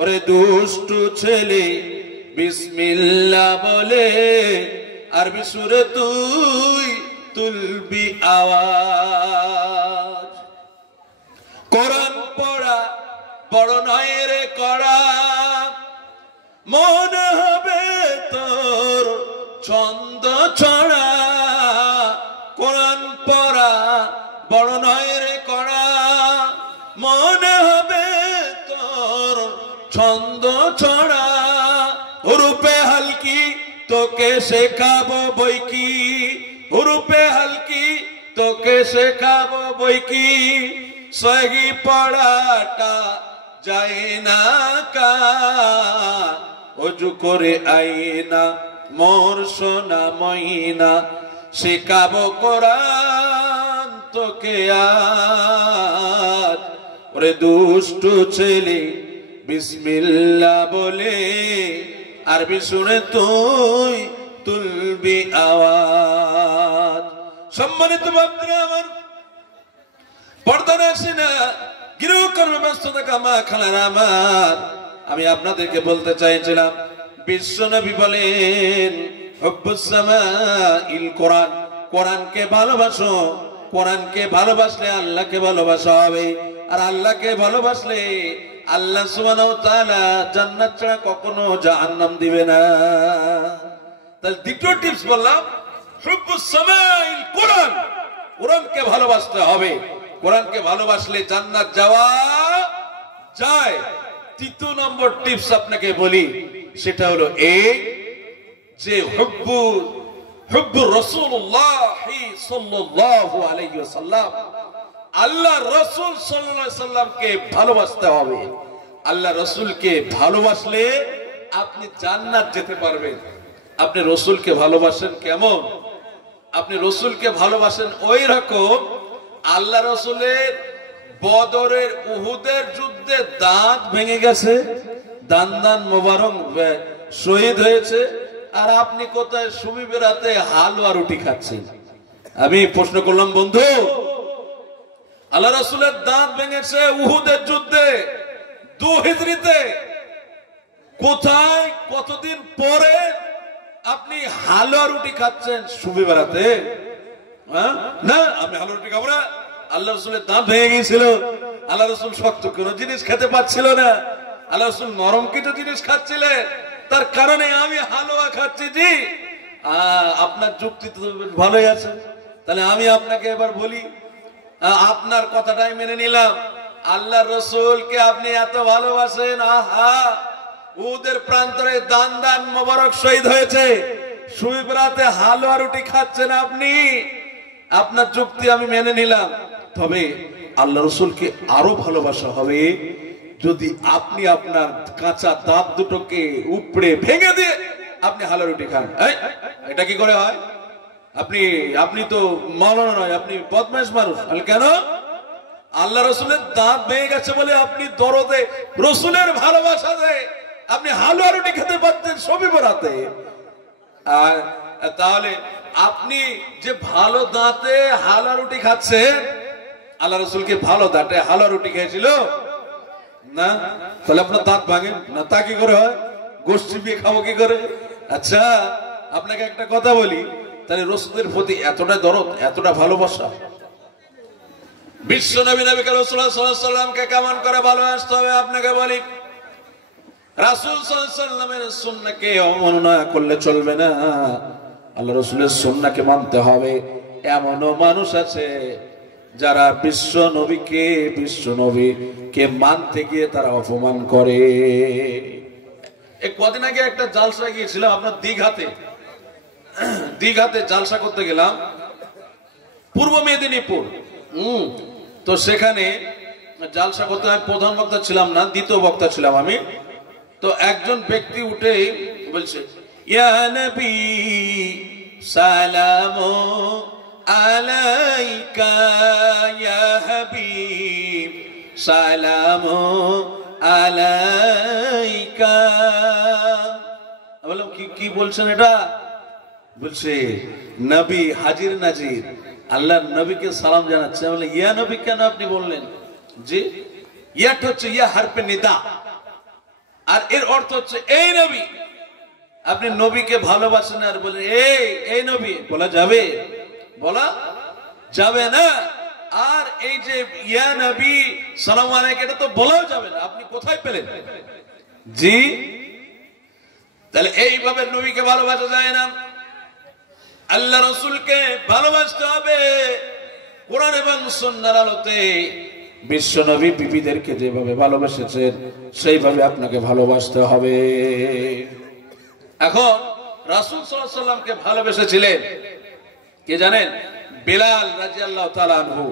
ওরে দুষ্টু ছেলে বিসমিল্লাহ বলে আরবি সুরে তুই তুলবি আওয়াজ। কোরআন পড়া বড় নয় রে কড়া, মনে হবে তোর ছন্দ ছড়া। কোরআন পড়া বড় নয় রে কড়া, মনে হবে তোর ছন্দ ছড়া। হুরুপে হালকি তোকে শেখাবো বই কি, হুরুপে হালকি তোকে শেখাবো বই কি, সহি পড়াটা যায় না কা। অজু করে আইনা মোর সোনা ময়না, শেখাবো কোরআন তোকে আজ। ওরে দুষ্টু ছেলে বিসমিল্লাহ বলে আরবি শুনে তুই তুলবি আওয়াজ। সম্মানিত বাপরা আমার, পর্দার আসিনা গৃহকর্ম ব্যস্ততা কামা খালার আমার, আমি আপনাদেরকে বলতে চাইছিলাম বিশ্বনবী বলেন হুব্বুস সামাইল কোরআন, কোরআনকে ভালোবাসো। কোরআনকে ভালোবাসলে আল্লাহকে ভালোবাসা হবে, আর আল্লাহকে ভালোবাসলে আল্লাহ সুবহানাহু ওয়া তাআলা জান্নাত ছাড়া কখনো জাহান্নাম দিবে না। তাহলে দ্বিতীয় টিপস বললাম হুব্বুস সামাইল কোরআন, কোরআনকে ভালোবাসতে হবে। কোরআনকে ভালোবাসলে জান্নাত যাওয়া যায়। তৃতীয় নম্বর টিপস আপনাকে বলি, সেটা হলো এই যে হুব্বু রাসূলুল্লাহ সাল্লাল্লাহু আলাইহি ওয়াসাল্লাম, আল্লাহ রাসূল সাল্লাল্লাহু আলাইহি ওয়াসাল্লামকে ভালোবাসতে হবে। আল্লাহ রাসূলকে ভালোবাসলে আপনি জান্নাত যেতে পারবেন। আপনি রাসূলকে ভালোবাসেন কেমন? আপনি রাসূলকে ভালোবাসেন ওই রকম আল্লাহ রাসূলের বদরের উহুদের যুদ্ধে দাঁত ভেঙে গেছে, দান মোবারক শহীদ হয়েছে, আর আপনি কোথায় সুমি বেড়াতে হালুয়া রুটি খাচ্ছেন। আমি প্রশ্ন করলাম বন্ধু, আল্লাহ রাসূলের দাঁত ভেঙেছে উহুদের যুদ্ধে 2 হিজরিতে, কোথায় কতদিন পরে আপনি হালুয়া রুটি খাচ্ছেন সুমি বেড়াতে? না, আমি হালুয়া রুটি খাবো না। আল্লাহ রাসূলের দাঁত ভেঙে গিয়েছিল, আল্লাহ রাসূল শক্ত কোনো জিনিস খেতে পাচ্ছিল না, আল্লাহ রাসূল নরম কিছু জিনিস খাচ্ছিলেন, তার কারণে আমি হালুয়া খাচ্ছি। জি, আপনার যুক্তি তো ভালোই আছে। তাহলে আমি আপনাকে এবার বলি, আপনার কথাটাই মেনে নিলাম। আল্লাহ রাসূলকে আপনি এত ভালোবাসেন, আহা উহুদের প্রান্তরে দান মোবারক শহীদ হয়েছে, সুইবরাতে হালুয়া রুটি খাচ্ছেন আপনি। আপনার যুক্তি আমি মেনে নিলাম, তবে আল্লাহ রাসূলকে আরো ভালোবাসা হবে যদি আপনি আপনার কাঁচা দাঁত দুটোকে উপড়ে ভেঙে দিয়ে আপনি হালুয়া রুটি খান। এটা কি করে হয়? আপনি তো মাওলানা নয়, আপনি বদমাইশ মানুষ। কেন? আল্লাহ রাসূলের দাঁত ভেঙে গেছে বলে আপনি দরদে রাসূলের ভালোবাসাতে আপনি হালুয়া রুটি খেতে পারতেন সবই বরাতে। আর তাহলে আপনি যে ভালো দাঁতে হালুয়া রুটি খাচ্ছেন, আল্লাহ রাসূলকে ভালো দাঁতে হালুয়া রুটি খেয়েছিল না? তাহলে আপনার দাঁত ভাঙে না? তা কি করে হয়? গোষ্ঠী বিয়ে খাবো কি করে? আচ্ছা, আপনাকে একটা কথা বলি, তাহলে রাসূলের প্রতি এতটা দরদ, এতটা ভালোবাসা। বিশ্ব নবী নবী রাসূলুল্লাহ সাল্লাল্লাহু আলাইহি সাল্লামকে কেমন করে ভালোবাসতে হবে আপনাকে বলি। রাসূল সাল্লাল্লাহু আলাইহি সাল্লামের সুন্নাহকে অবমাননা করলে চলবে না, আল্লাহ রাসূলের সুন্নাহকে মানতে হবে। এমনও মানুষ আছে যারা বিশ্ব নবীকে মানতে গিয়ে তারা অপমান করে। এই কদিন আগে একটা জালসা গিয়েছিলাম আপনার দীঘাতে জালসা করতে গেলাম, পূর্ব মেদিনীপুর। তো সেখানে জালসা করতে আমি প্রধান বক্তা ছিলাম না, দ্বিতীয় বক্তা ছিলাম আমি। তো একজন ব্যক্তি উঠে বলছে, ইয়া নবী সালামু আলাইকা ইয়া হাবিব সালামু আলাইকা। আমি বললাম কি বলছেন এটা? বলছে নবী হাজির নাজির আল্লাহর নবীকে সালাম জানাচ্ছে। আমি বললাম ইয়া নবী কেন আপনি বললেন? জি, ইয়াটা হচ্ছে ইয়া হারফে নিদা, আর এর অর্থ হচ্ছে এই নবী। আপনি নবীকে ভালোবাসেন আর বলেন এই নবী, বলা যাবে? বলা যাবে না। আর এই যে ইয়া নবী সালাম আলাইকা, এটা তো বলাও যাবে না। আপনি কোথায় পেলেন? জি, তাহলে এইভাবে নবীকে ভালোবাসা যায় না। আল্লাহ রাসূলকে ভালোবাসতে হবে কোরআন এবং সুন্নাহর আলোতে। বিশ্ব নবী বিবিদেরকে যেভাবে ভালোবেসেছেন সেইভাবে আপনাকে ভালোবাসতে হবে। এখন রাসূল সাল্লাল্লাহু আলাইহি সাল্লামকে ভালোবেসেছিলেন কে জানেন? বিলাল রাদিয়াল্লাহু তাআলা আনহু।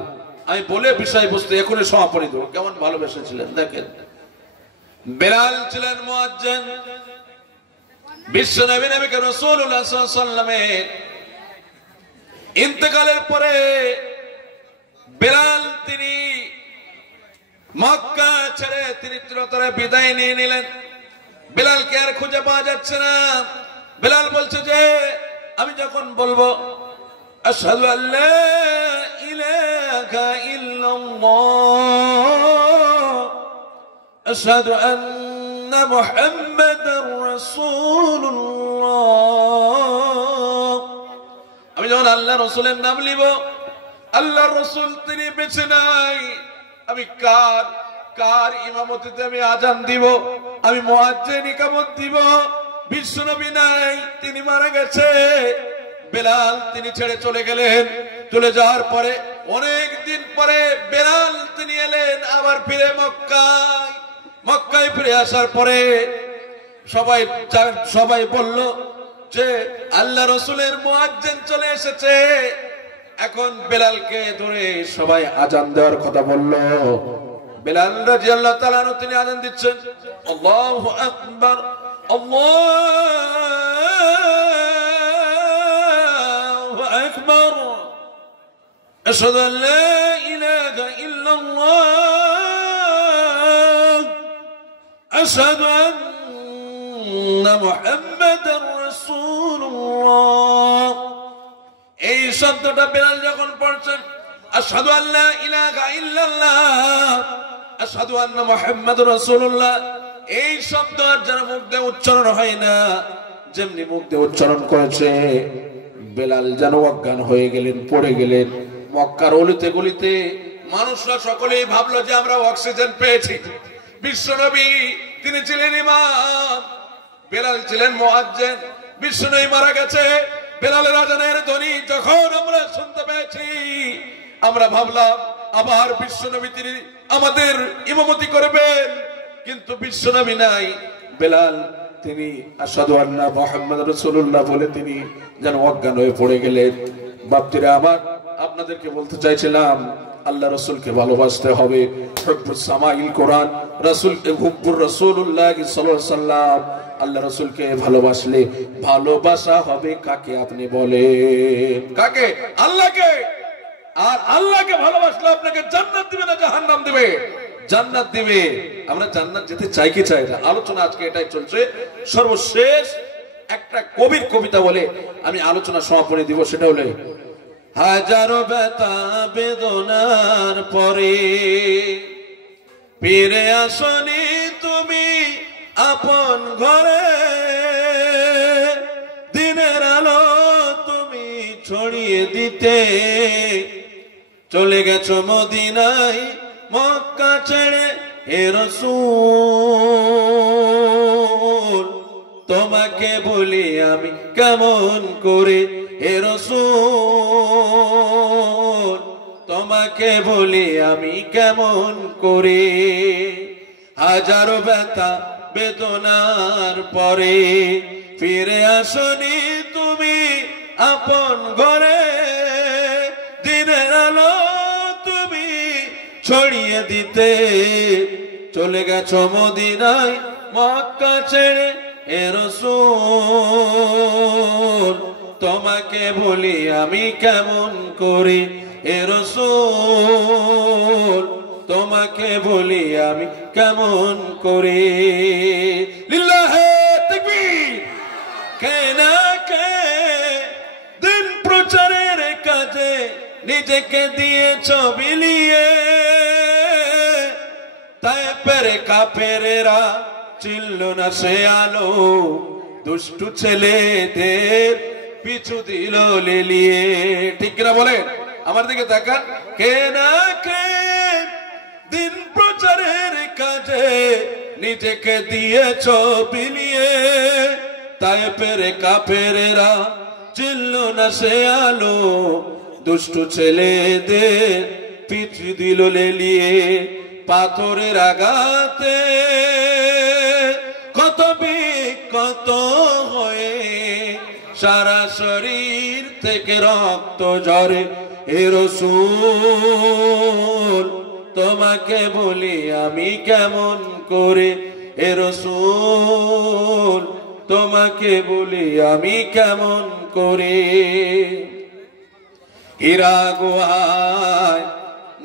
আমি বলে বিষয়বস্তু এখনই সমাপনী দেব। কেমন ভালোবেসেছিলেন দেখেন। বিলাল ছিলেন মুয়াজ্জিন। বিশ্ব নবী রাসূলুল্লাহ সাল্লাল্লাহু আলাইহি সাল্লামের ইন্তেকালের পরে বিলাল তিনি মক্কা ছেড়ে তিনি চিরতরে বিদায় নিয়ে নিলেন। বিলালকে আর খুঁজে পাওয়া যাচ্ছে না। বিলাল বলছে যে আমি যখন বলবো আশহাদু আল্লা ইলাহা ইল্লাল্লাহ আশহাদু আন্না মুহাম্মাদার রাসূলুল্লাহ, আমি যখন আল্লাহ রাসূলের নাম নিব, আল্লাহর রাসূল তিনি বেঁচে নাই, আমি কার ইমামতিতে আমি আজান দিব, আমি মুয়াজ্জিন ইকামত দিব, বিশ্বনবী নাই, তিনি মারা গেছে। বেলাল তিনি ছেড়ে চলে গেলেন। চলে যাওয়ার পরে অনেক দিন পরে বেলাল তিনি এলেন আবার ফিরে মক্কায় ফিরে আসার পরে সবাই বলল যে আল্লাহ রাসূলের মুয়াজ্জিন চলে এসেছে। এখন বেলালকে ধরে সবাই আজান দেওয়ার কথা বলল। বেলাল রাদিয়াল্লাহু তাআলা আনহু তিনি আজান দিচ্ছেন, আল্লাহু আকবার আল্লাহু আকবার আশহাদু আন লা ইলাহা ইল্লাল্লাহ আশহাদু আন্না মুহাম্মাদার রাসূলুল্লাহ। এই শব্দটা বেলাল যখন পড়ছেন, আশহাদু আল্লা ইলাহা ইল্লাল্লাহ আশহাদু আন্না মুহাম্মাদুর রাসূলুল্লাহ, এই শব্দ যারা মুখ দিয়ে উচ্চারণ হয় না, যেমনি মুখ দিয়ে উচ্চারণ করেছে, বেলাল যেন অজ্ঞান হয়ে গেলেন, পড়ে গেলেন। মক্কার অলিতে গলিতে মানুষরা সকলেই ভাবলো যে আমরা অক্সিজেন পেয়েছি। বিশ্বনবী তিনি ছিলেন ইমাম, বেলাল ছিলেন মুয়াজ্জিন। বিশ্বনবী মারা গেছে, বেলালের আজানের ধ্বনি যখন আমরা শুনতে পেয়েছি, আমরা ভাবলাম আবার বিশ্বনবী তিনি আমাদের ইমামতি করবেন, কিন্তু বিশ্বনবী নাই। বেলাল তিনি আশহাদু আন্না মুহাম্মাদুর রাসূলুল্লাহ বলে তিনি যেন অজ্ঞান হয়ে পড়ে গেলেন। বাপজিরা আমার, আপনাদেরকে বলতে চাইছিলাম আল্লাহ রাসূলকে ভালোবাসতে হবে। হুব্বুস সামাইল কোরআন রাসূলকে হুব্বুর রাসূলুল্লাহ সাল্লাল্লাহু আলাইহি ওয়াসাল্লাম। আল্লাহ রাসূলকে ভালোবাসলে ভালোবাসা হবে কাকে আপনি বলেন? কাকে? আল্লাহকে। আর আল্লাহকে ভালোবাসলে আপনাকে জান্নাত দিবে না জাহান্নাম দিবে? জান্নাত দিবে। আমরা জান্নাত যেতে চাই কি চাই না, আলোচনা আজকে এটাই চলছে। সর্বশেষ একটা কবির কবিতা বলে আমি আলোচনা সমাপনী দিব। সেটা হলো, হাজারো ব্যথা বেদনার পরে ফিরে আসনি তুমি আপন ঘরে, দিনের আলো তুমি ছড়িয়ে দিতে চলে গেছো মদিনায় মক্কা ছেড়ে হে রাসূল তোমাকে বলি আমি কেমন করে হে রাসূল তোমাকে বলি আমি কেমন করে হাজারো ব্যথা বেদনার পরে ফিরে আসনি তুমি আপন ঘরে দিনের আলো তুমি ছড়িয়ে দিতে চলে গেছো মদিনায় মক্কা ছেড়ে হে রাসূল তোমাকে বলি আমি কেমন করে হে রাসূল তোমাকে বলি আমি কেমন করে লিল্লাহে তাকবীর কে না কে দিন প্রচারের কাজে নিজেকে দিয়েছো বিলিয়ে তায়েফের কাফেরেরা চিনল না সে আলো দুষ্টু ছেলেদের পিছু দিল লেলিয়ে ঠিক না বলেন আমার দিকে তাকান কে না কে দিন প্রচারের কাজে নিজেকে দিয়েছো বিলিয়ে তায়েফের কাফেরেরা চিনল না সে আলো দুষ্টু ছেলেদের পিছু দিল লেলিয়ে পাথরের আঘাতে কত বিক্ষত হয়ে সারা শরীর থেকে রক্ত ঝরে হে রাসূল তোমাকে বলি আমি কেমন করে হে রাসূল তোমাকে বলি আমি কেমন করে হীরা গুহায়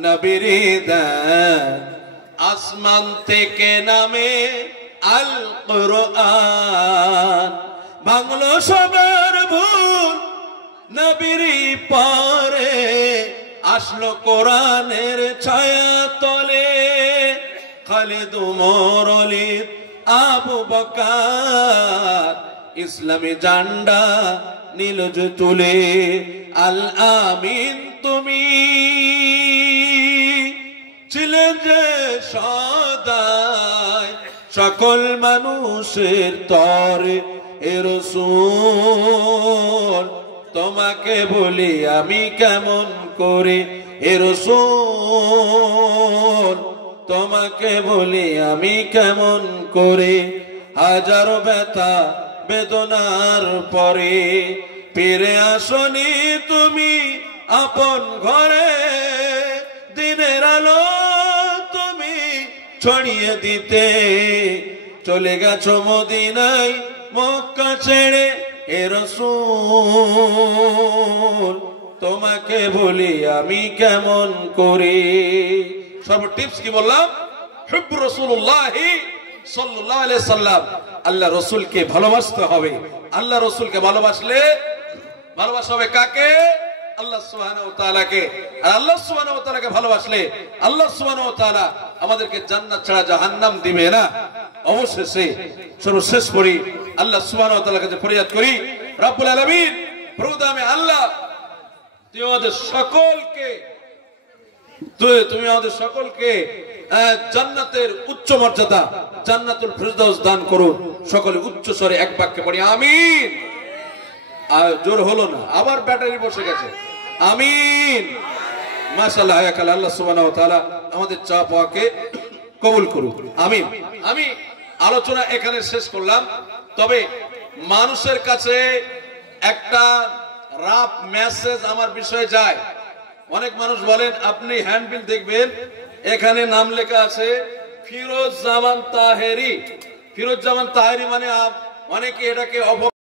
নবীর দেন আসমান থেকে নামে আল কুরআন বাংলো সবার ভুল নবীর পরে আসলো কোরআনের ছায়া তলে খালিদ উমর ওলীদ আবু বকর ইসলামী ঝান্ডা নীল যে তুলে আল আমিন তুমি ছিলেন যে সদাই সকল মানুষের তরে হে রাসূল তোমাকে বলি আমি কেমন করে হে রাসূল তোমাকে বলি আমি কেমন করে হাজারো ব্যথা বেদনার পরে ফিরে আসনি তুমি আপন ঘরে দিনের আলো তুমি ছড়িয়ে দিতে চলে গেছো মদিনায় মক্কা ছেড়ে হে রাসূল তোমাকে বলি আমি কেমন করে সর্ব টিপস কি বললাম হুব্বু রাসূলুল্লাহ সাল্লাল্লাহু আলাইহি সাল্লাম আল্লাহ রাসূলকে ভালোবাসতে হবে আল্লাহ রাসূলকে ভালোবাসলে ভালোবাসা হবে কাকে আল্লাহ সুবহানাহু ওয়া তাআলাকে আর আল্লাহ সুবহানাহু ওয়া তাআলাকে ভালোবাসলে আল্লাহ সুবহানাহু ওয়া তাআলা আমাদেরকে জান্নাত ছাড়া জাহান্নাম দিবে না অবশেষে সর্বশেষ করি আল্লাহ সুবহানাহু ওয়া তাআলার কাছে ফরিয়াদ করি রব্বুল আলামিন প্রভুদামে আল্লাহ তুমি আমাদের সকলকে জান্নাতের উচ্চ মর্যাদা জান্নাতুল ফিরদাউস দান করুন সকলে উচ্চ স্বরে এক বাক্যে পড়ি আমিন আর জোর হলো না আবার ব্যাটারি বসে গেছে আমিন মাশাআল্লাহ আল্লাহ সুবহানাহু ওয়া তাআলা আমাদের চাওয়া পাওয়াকে কবুল করুন আমিন আমি আলোচনা এখানে শেষ করলাম তবে মানুষের কাছে একটা রাফ মেসেজ আমার বিষয়ে যায় অনেক মানুষ বলেন আপনি হ্যান্ডবিল দেখবেন এখানে নাম লেখা আছে ফিরোজ জামান তাহেরি মানে অনেকে এটাকে